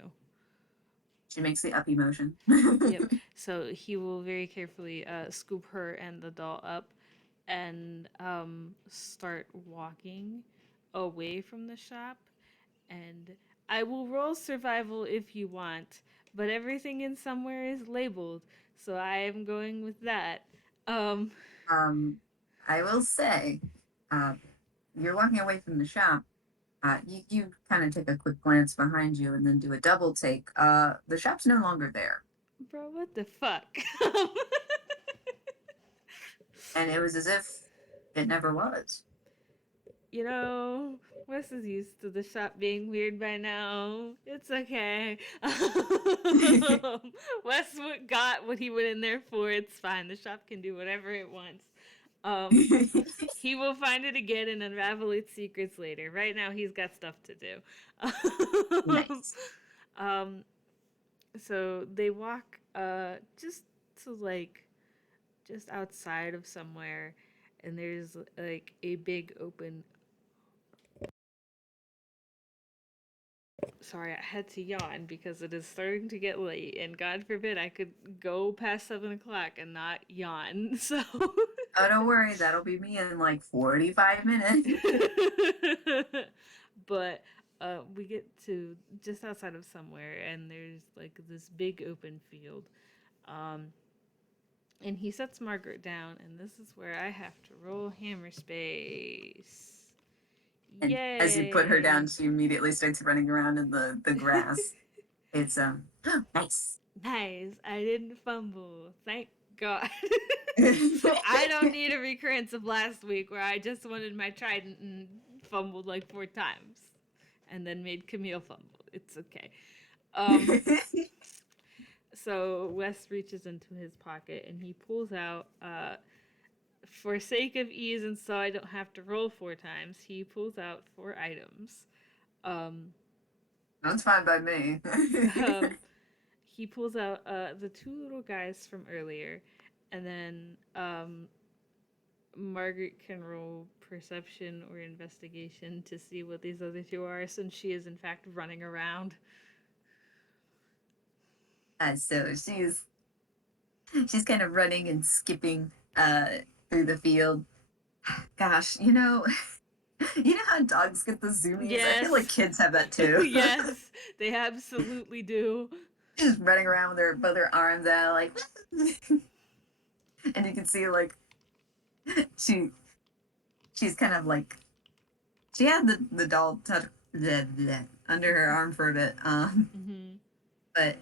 She makes the uppy motion. Yep. So he will very carefully scoop her and the doll up and start walking away from the shop. And I will roll survival if you want, but everything in somewhere is labeled, so I am going with that. Um, um, I will say, uh, you're walking away from the shop. You kind of take a quick glance behind you and then do a double take. The shop's no longer there. bro, what the fuck? And it was as if it never was. You know, Wes is used to the shop being weird by now. It's okay. Wes got what he went in there for. It's fine. The shop can do whatever it wants. Um, he will find it again and unravel its secrets later. Right now, he's got stuff to do. Nice. um, so they walk just to just outside of somewhere, and there's like a big open. Sorry, I had to yawn because it is starting to get late, and God forbid I could go past 7 o'clock and not yawn. So, Oh, don't worry. That'll be me in like 45 minutes. but we get to just outside of somewhere, and there's like this big open field. Um, and he sets Margaret down, and this is where I have to roll hammer space. And as you put her down, Yay! she immediately starts running around in the grass. It's nice. Nice. I didn't fumble. Thank God. I don't need a recurrence of last week where I just wanted my trident and fumbled like 4 times and then made Camille fumble. It's okay. Um, so Wes reaches into his pocket and he pulls out, for sake of ease and so I don't have to roll 4 times, he pulls out 4 items. Um, That's fine by me. um, he pulls out the 2 little guys from earlier, and then Margaret can roll perception or investigation to see what these other 2 are, since she is in fact running around. So she's kind of running and skipping through the field. Gosh, you know how dogs get the zoomies? I feel like Yes. kids have that too. Yes, they absolutely do. Just running around with both their arms out, like, and you can see like she she's kind of like she had the doll under her arm for a bit, Mm-hmm. but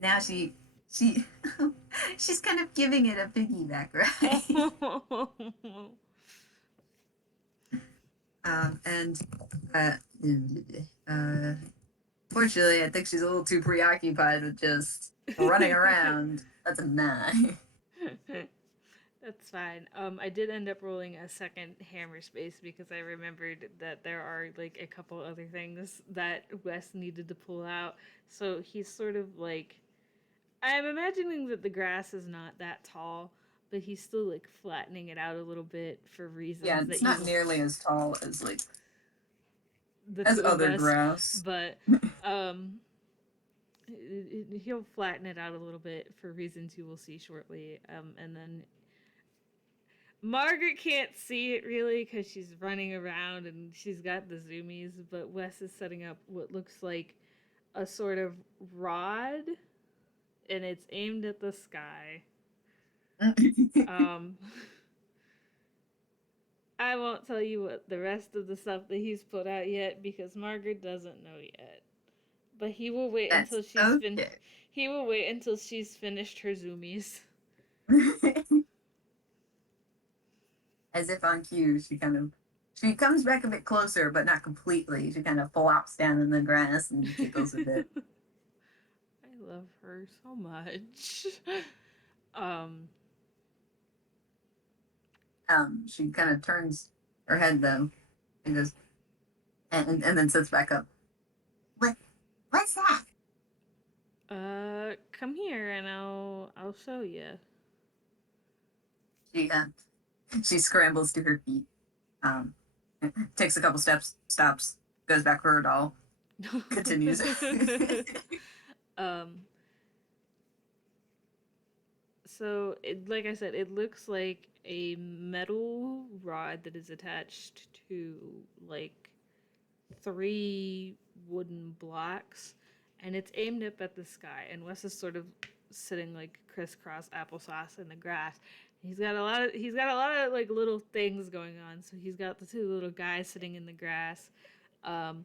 now she she's kind of giving it a piggyback ride. And uh, uh Unfortunately, I think she's a little too preoccupied with just running around. That's a 9. That's fine. I did end up rolling a second hammer space because I remembered that there are like a couple other things that Wes needed to pull out. So he's sort of like, I'm imagining that the grass is not that tall, but he's still like flattening it out a little bit for Yeah, reasons it's that you not nearly as tall as the as two of other us, grass. but um he'll flatten it out a little bit for reasons you will see shortly. And then Margaret can't see it really because she's running around and she's got the zoomies, but Wes is setting up what looks like a sort of rod, and it's aimed at the sky. Um, I won't tell you what the rest of the stuff that he's put out yet because Margaret doesn't know yet. But he will wait That's until okay. he will wait until she's finished her zoomies. As if on cue, she comes back a bit closer, but not completely. She kind of flops down in the grass and giggles a bit. I love her so much. um, She kind of turns her head though, and goes, and then sits back up. What's that? come here and I'll show you. She she scrambles to her feet, um, takes a couple steps, stops, goes back for her doll, continues. um, so like I said, it looks like a metal rod that is attached to like three wooden blocks, and it's aimed up at the sky. And Wes is sort of sitting like crisscross applesauce in the grass. He's got a lot of like little things going on. So he's got the two little guys sitting in the grass, um,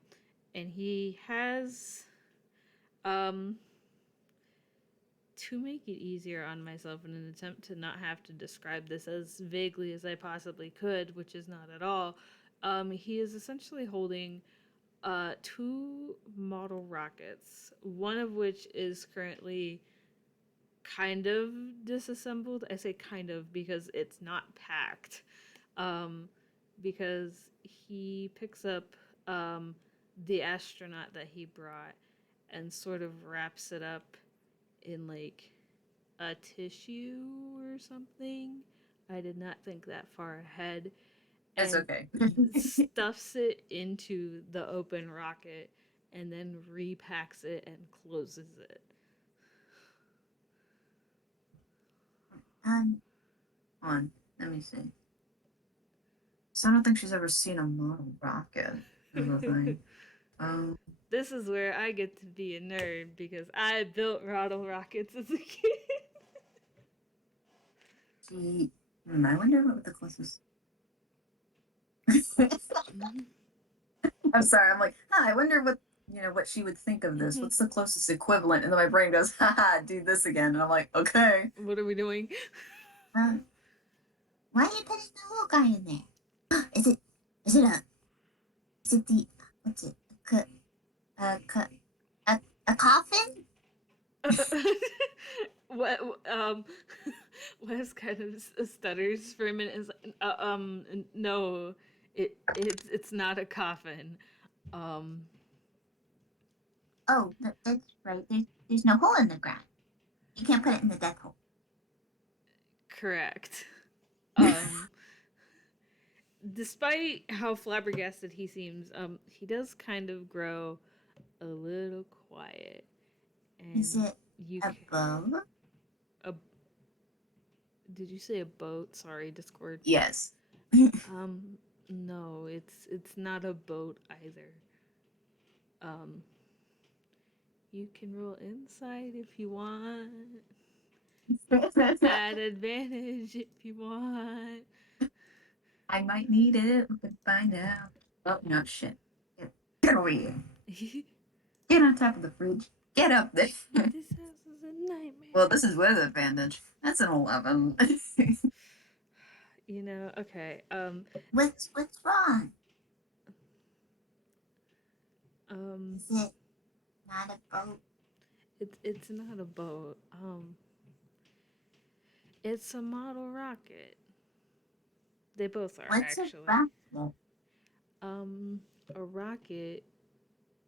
and he has um, to make it easier on myself in an attempt to not have to describe this as vaguely as I possibly could, which is not at all. He is essentially holding two model rockets, one of which is currently kind of disassembled. I say kind of because it's not packed. Um, because he picks up the astronaut that he brought and sort of wraps it up in like a tissue or something. I did not think that far ahead. It's And okay. stuffs it into the open rocket and then repacks it and closes it. Um, On, let me see. So I don't think she's ever seen a model rocket. Is the thing. Um, This is where I get to be a nerd because I built model rockets as a kid. I wonder what the closest. I'm sorry. I'm like, I wonder what she would think of this. What's the closest equivalent? And then my brain goes, haha, do this again. And I'm like, okay. What are we doing? um, why are you putting the little guy in there? Is it the, what's it, a, a coffin? what Wes kind of stutters for a minute. Is like, no, it's not a coffin. Um, Oh, that's right. There's no hole in the ground. You can't put it in the death hole. correct. Um, despite how flabbergasted he seems, he does kind of grow a little quiet, Is and it you. a boat? A, did you say a boat? Sorry, Discord. Yes. No, it's not a boat either. Um, you can roll insight if you want. Add advantage if you want. I might need it. We could find out. Oh, no, shit. Get over here. Get on top of the fridge. Get up there. This house is a nightmare. Well, this is with advantage. That's an 11. You know, okay. What's wrong? Um, Is it not a boat. It's not a boat. It's a model rocket. They both are What's a actually. rocket? Um, a rocket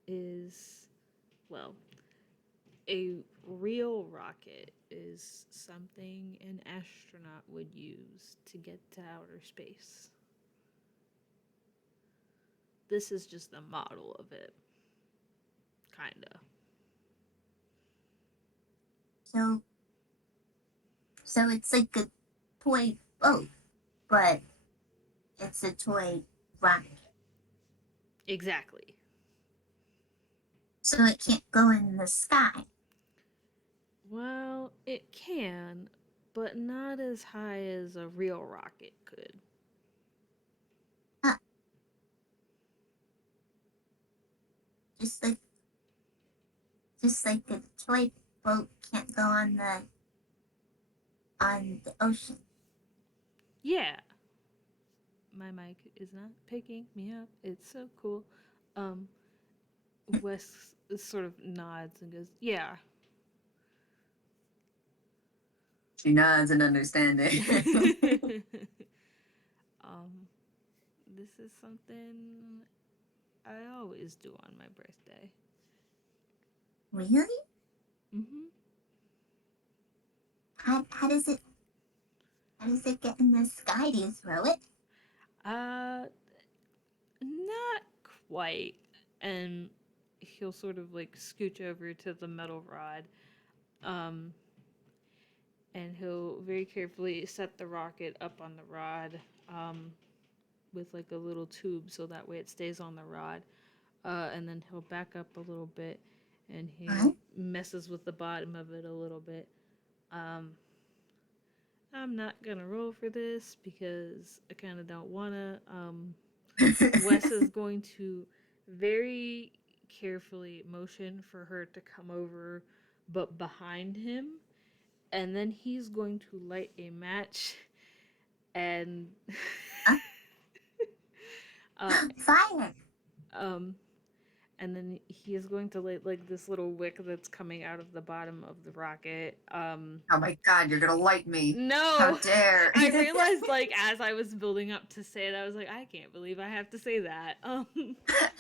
is, well, a real rocket is something an astronaut would use to get to outer space. This is just a model of it, kinda. So, so it's like a toy boat, but it's a toy rocket. Exactly. So it can't go in the sky. Well, it can, but not as high as a real rocket could. Huh, just like just like a toy boat can't go on the ocean. Yeah, my mic is not picking me up. It's so cool. Um, Wes sort of nods and goes, "Yeah." She nods in understanding. um, this is something I always do on my birthday. Really? Mm-hmm. How does it get in the sky? Do you throw it? Uh, Not quite. And he'll sort of like scooch over to the metal rod. Um, and he'll very carefully set the rocket up on the rod. With like a little tube so that way it stays on the rod. And then he'll back up a little bit and Huh? he messes with the bottom of it a little bit. Um, I'm not gonna roll for this because I kind of don't wanna. Wes is going to very carefully motion for her to come over, but behind him, and then he's going to light a match and Huh? uh, Fire! um, and then he is going to light like this little wick that's coming out of the bottom of the rocket. Oh my god, you're gonna light me. How No, dare. I realized like as I was building up to say it, I was like, I can't believe I have to say that.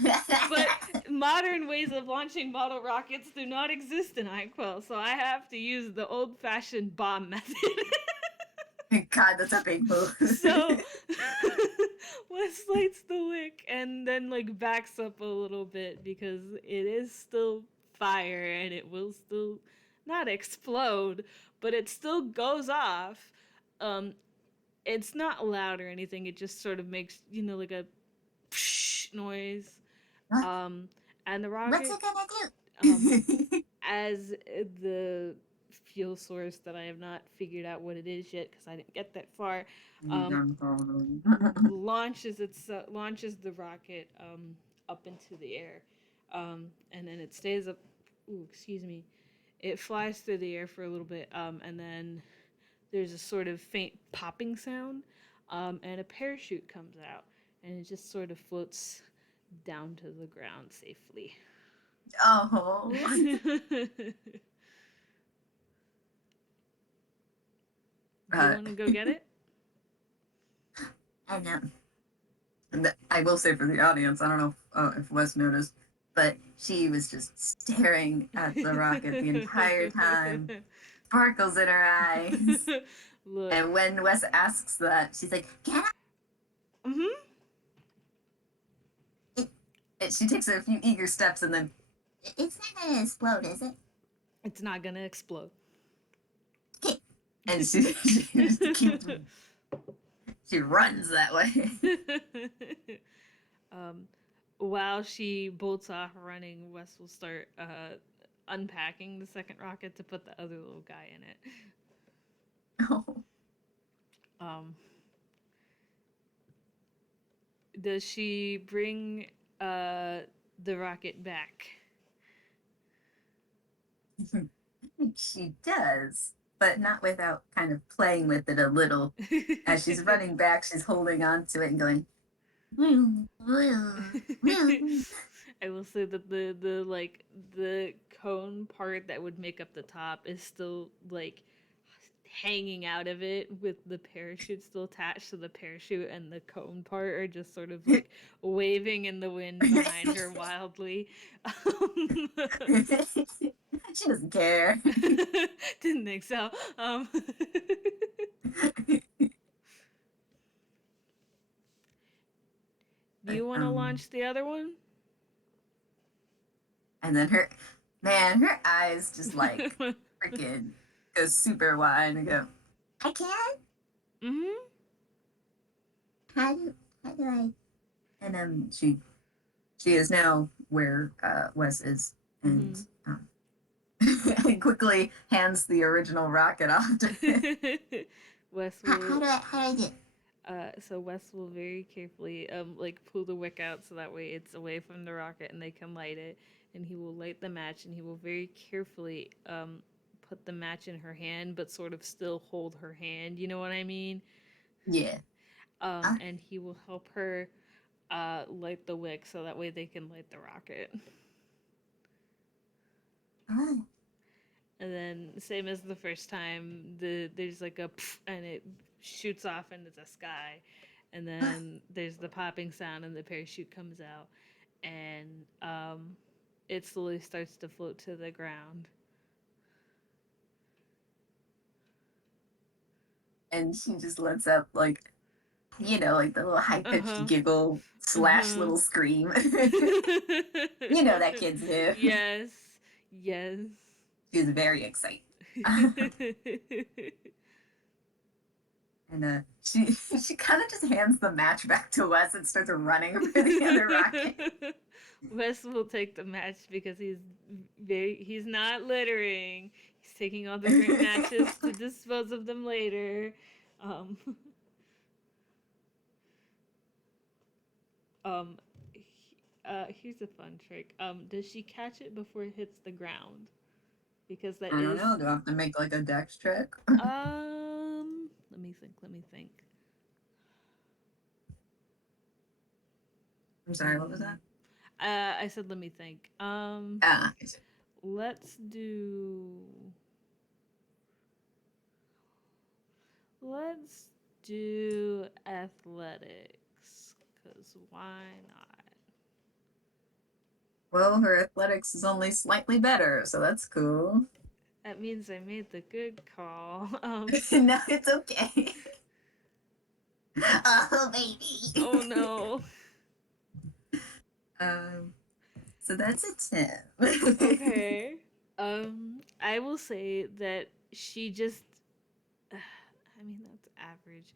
But modern ways of launching model rockets do not exist in Inkwell, so I have to use the old-fashioned bomb method. God, that's a big move. So Wes lights the wick and then like backs up a little bit because it is still fire and it will still not explode, but it still goes off. Um, it's not loud or anything. It just sort of makes like a noise. what, Um, and the what's rocket, it gonna um, do? as the fuel source that I have not figured out what it is yet because I didn't get that far, um, launches the rocket up into the air, and then it stays up. Ooh, excuse me. It flies through the air for a little bit, and then there's a sort of faint popping sound, and a parachute comes out, and it just sort of floats down to the ground safely. Oh. Do you want to go get it? I know. I will say for the audience, I don't know if Wes noticed, but she was just staring at the rocket the entire time, sparkles in her eyes. Look. And when Wes asks that, she's like, Can Mm-hmm. and she takes a few eager steps and then, it's not gonna explode, is it? It's not gonna explode. Okay. and she just keeps, she runs that way. um, while she bolts off running, Wes will start unpacking the second rocket to put the other little guy in it. Oh. Um, does she bring the rocket back? She does, but not without kind of playing with it a little. As she's running back, she's holding on to it and going, Woo, woo, woo. I will say that the like the cone part that would make up the top is still like hanging out of it with the parachute still attached, so the parachute and the cone part are just sort of like waving in the wind behind her wildly. She doesn't care. Didn't think so. Do you want to launch the other one? And then her eyes just like freaking go super wide and go, I can. Mm-hmm. How do I? and she is now where Wes is, and and quickly hands the original rocket off to him. Wes How will. do I do? So Wes will very carefully like pull the wick out so that way it's away from the rocket and they can light it. And he will light the match and he will very carefully put the match in her hand, but sort of still hold her hand. You know what I mean? Yeah. And he will help her light the wick so that way they can light the rocket. Oh, And then same as the first time, there's like a pff, and it shoots off into the sky, and then there's the popping sound and the parachute comes out, and it slowly starts to float to the ground. And she just lets out like, like the little high pitched Uh-huh. giggle slash Uh-huh. little scream. That kids do. Yes. Yes. She's very excited. And she kind of just hands the match back to Wes and starts running for the other rocket. Wes will take the match because he's not littering. He's taking all the great matches to dispose of them later. Um, um, here's a fun trick. Does she catch it before it hits the ground? Because that I don't is know. Do I have to make like a dex check? let me think. Let me think. I'm sorry. What was that? I said let me think. Ah, Let's do. Let's do athletics. Cause why not? well, her athletics is only slightly better, so that's cool. That means I made the good call. No, it's okay. oh baby. Oh no. Um, so that's a 10. Okay. I will say that she just. I mean, that's average.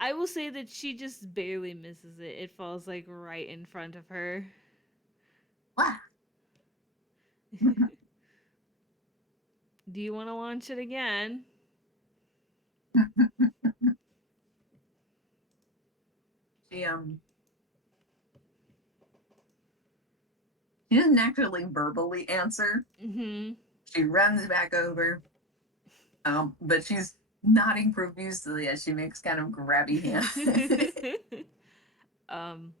I will say that she just barely misses it. It falls like right in front of her. Wow. Do you want to launch it again? she she doesn't actually verbally answer. Mm-hmm. She runs back over, but she's nodding profusely as she makes kind of grabby hands. um,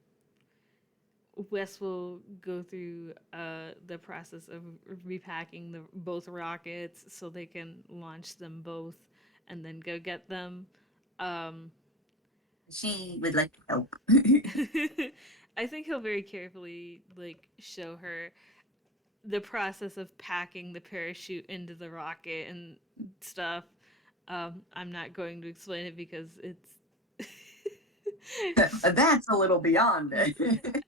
Wes will go through the process of repacking the both rockets so they can launch them both, and then go get them. Um, She would like to help. I think he'll very carefully like show her the process of packing the parachute into the rocket and stuff. I'm not going to explain it because it's. That's a little beyond it.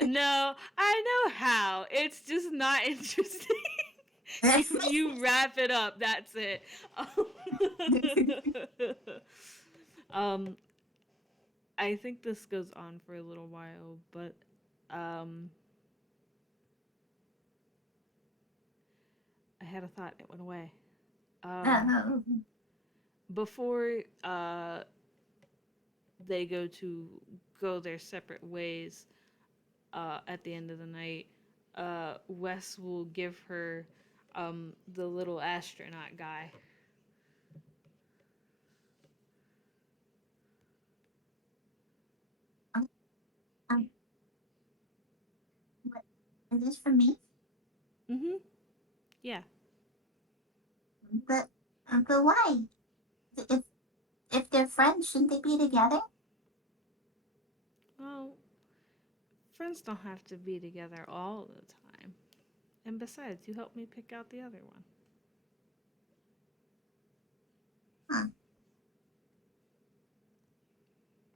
No, I know how. It's just not interesting. You wrap it up. That's it. um, I think this goes on for a little while, but um, I had a thought. It went away. Um, Oh. before they go their separate ways at the end of the night, Wes will give her the little astronaut guy. Um, Is this for me? Mm-hmm. Yeah. But but why? If if they're friends, shouldn't they be together? Well, friends don't have to be together all the time. And besides, you helped me pick out the other one. Huh.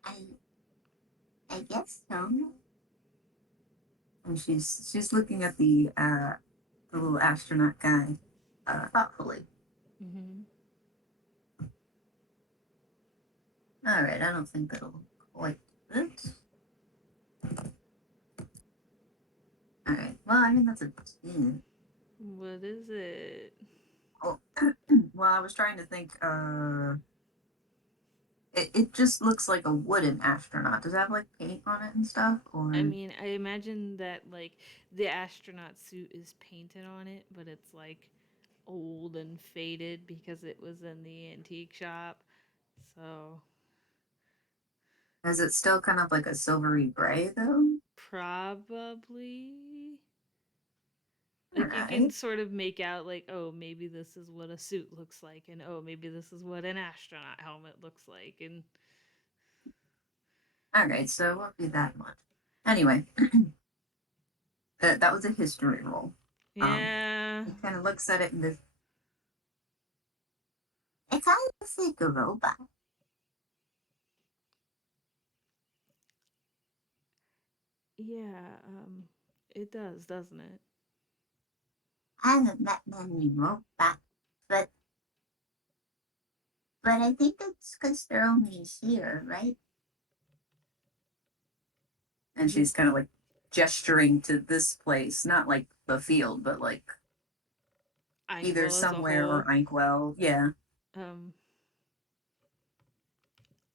I I guess so. And she's looking at the little astronaut guy thoughtfully. Mm-hmm. All right, I don't think that'll quite do it. All right. Well, I mean that's a 10. What is it? Oh, well, I was trying to think. It just looks like a wooden astronaut. Does it have like paint on it and stuff, I or mean, I imagine that like the astronaut suit is painted on it, but it's like old and faded because it was in the antique shop. So is it still kind of like a silvery gray though? probably All like you can right. sort of make out like, oh, maybe this is what a suit looks like, and oh, maybe this is what an astronaut helmet looks like, and All right. So it won't be that much. Anyway, that was a history roll. yeah. He kind of looks at it and goes, It kind of looks like a robot. Yeah, it does, doesn't it? I haven't met many robots, but but I think it's because they're only here, right? and The she's kind of like gesturing to this place, not like the field, but like either Inkwell as a somewhere whole. or Inkwell. Yeah. Um,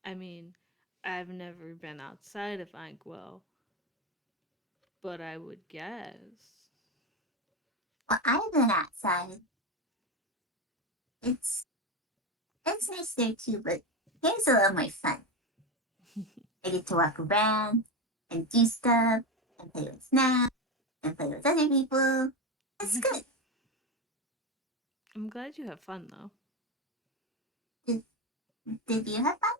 I mean, I've never been outside of Inkwell, but I would guess. Well, I've been outside. It's it's nice there too, but here's a little more fun. I get to walk around and do stuff and play with snacks and play with other people. It's good. I'm glad you have fun though. Did, did you have fun?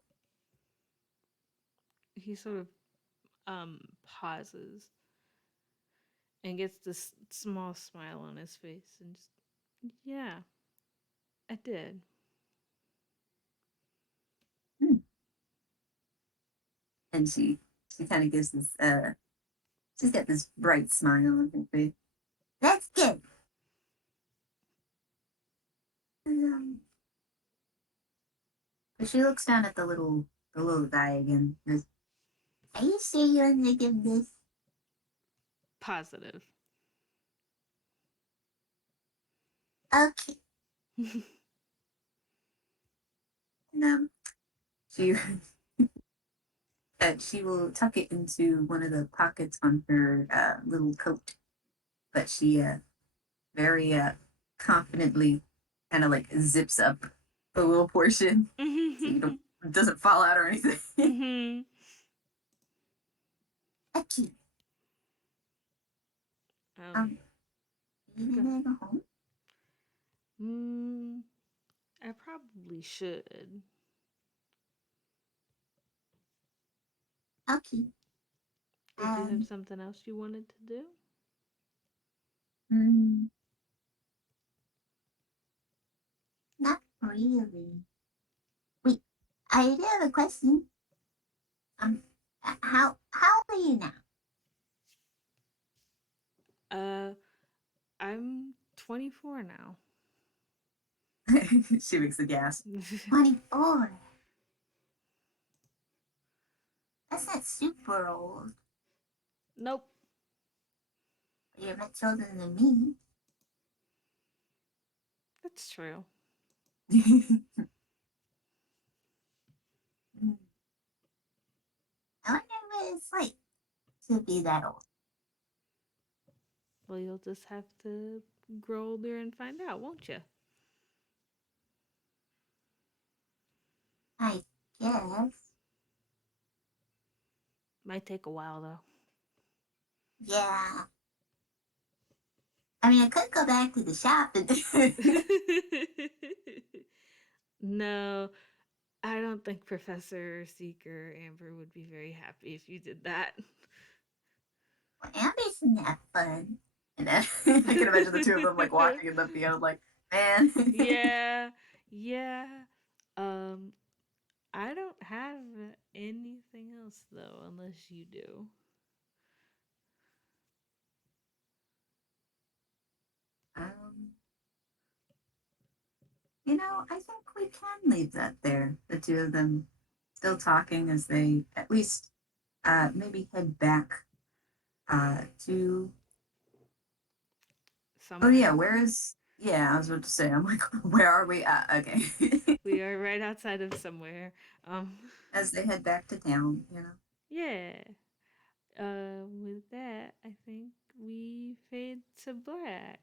He sort of pauses and gets this small smile on his face and just, yeah, I did. Hmm. And she kind of gives this she's got this bright smile on her face. That's good. Um, but she looks down at the little guy again. And goes, Are you sure you want to give this? Positive. Okay. and, she she will tuck it into one of the pockets on her little coat, but she very confidently kind of like zips up the little portion so you don't it doesn't fall out or anything. Mhm. Okay. Um, You go. gonna go home? Mm, I probably should. Okay. Did you have Um. something else you wanted to do? Mm, not really. Wait. I do have a question. Um. How old are you now? Uh, I'm 24 now. She makes a gasp. 24. That's not super old. Nope, You're much older than me. that's true. I wonder what it's like to be that old. Well, you'll just have to grow older and find out, won't you? I guess. Might take a while though. Yeah. mean, I could go back to the shop and. No, I don't think Professor Seeker Amber would be very happy if you did that. Well, Amber's not fun. And then I can imagine the two of them like walking in the field, like, man. Yeah, yeah. Um, I don't have anything else though, unless you do. um, I think we can leave that there. The two of them still talking as they at least maybe head back to. Oh yeah, Somewhere. where is? Yeah, I was about to say. I'm like, where are we at? Okay. We are right outside of somewhere. Um, As they head back to town. yeah. With that, I think we fade to black,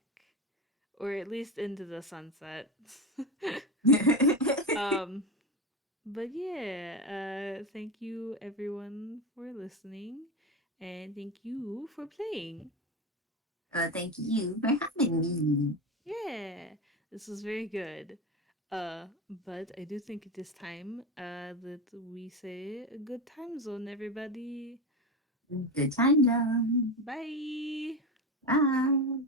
or at least into the sunset. um, but yeah, thank you everyone for listening, and thank you for playing. Thank you for having me. Yeah, this was very good. But I do think it is time that we say a good time zone, everybody. Good time, John. Bye. Bye.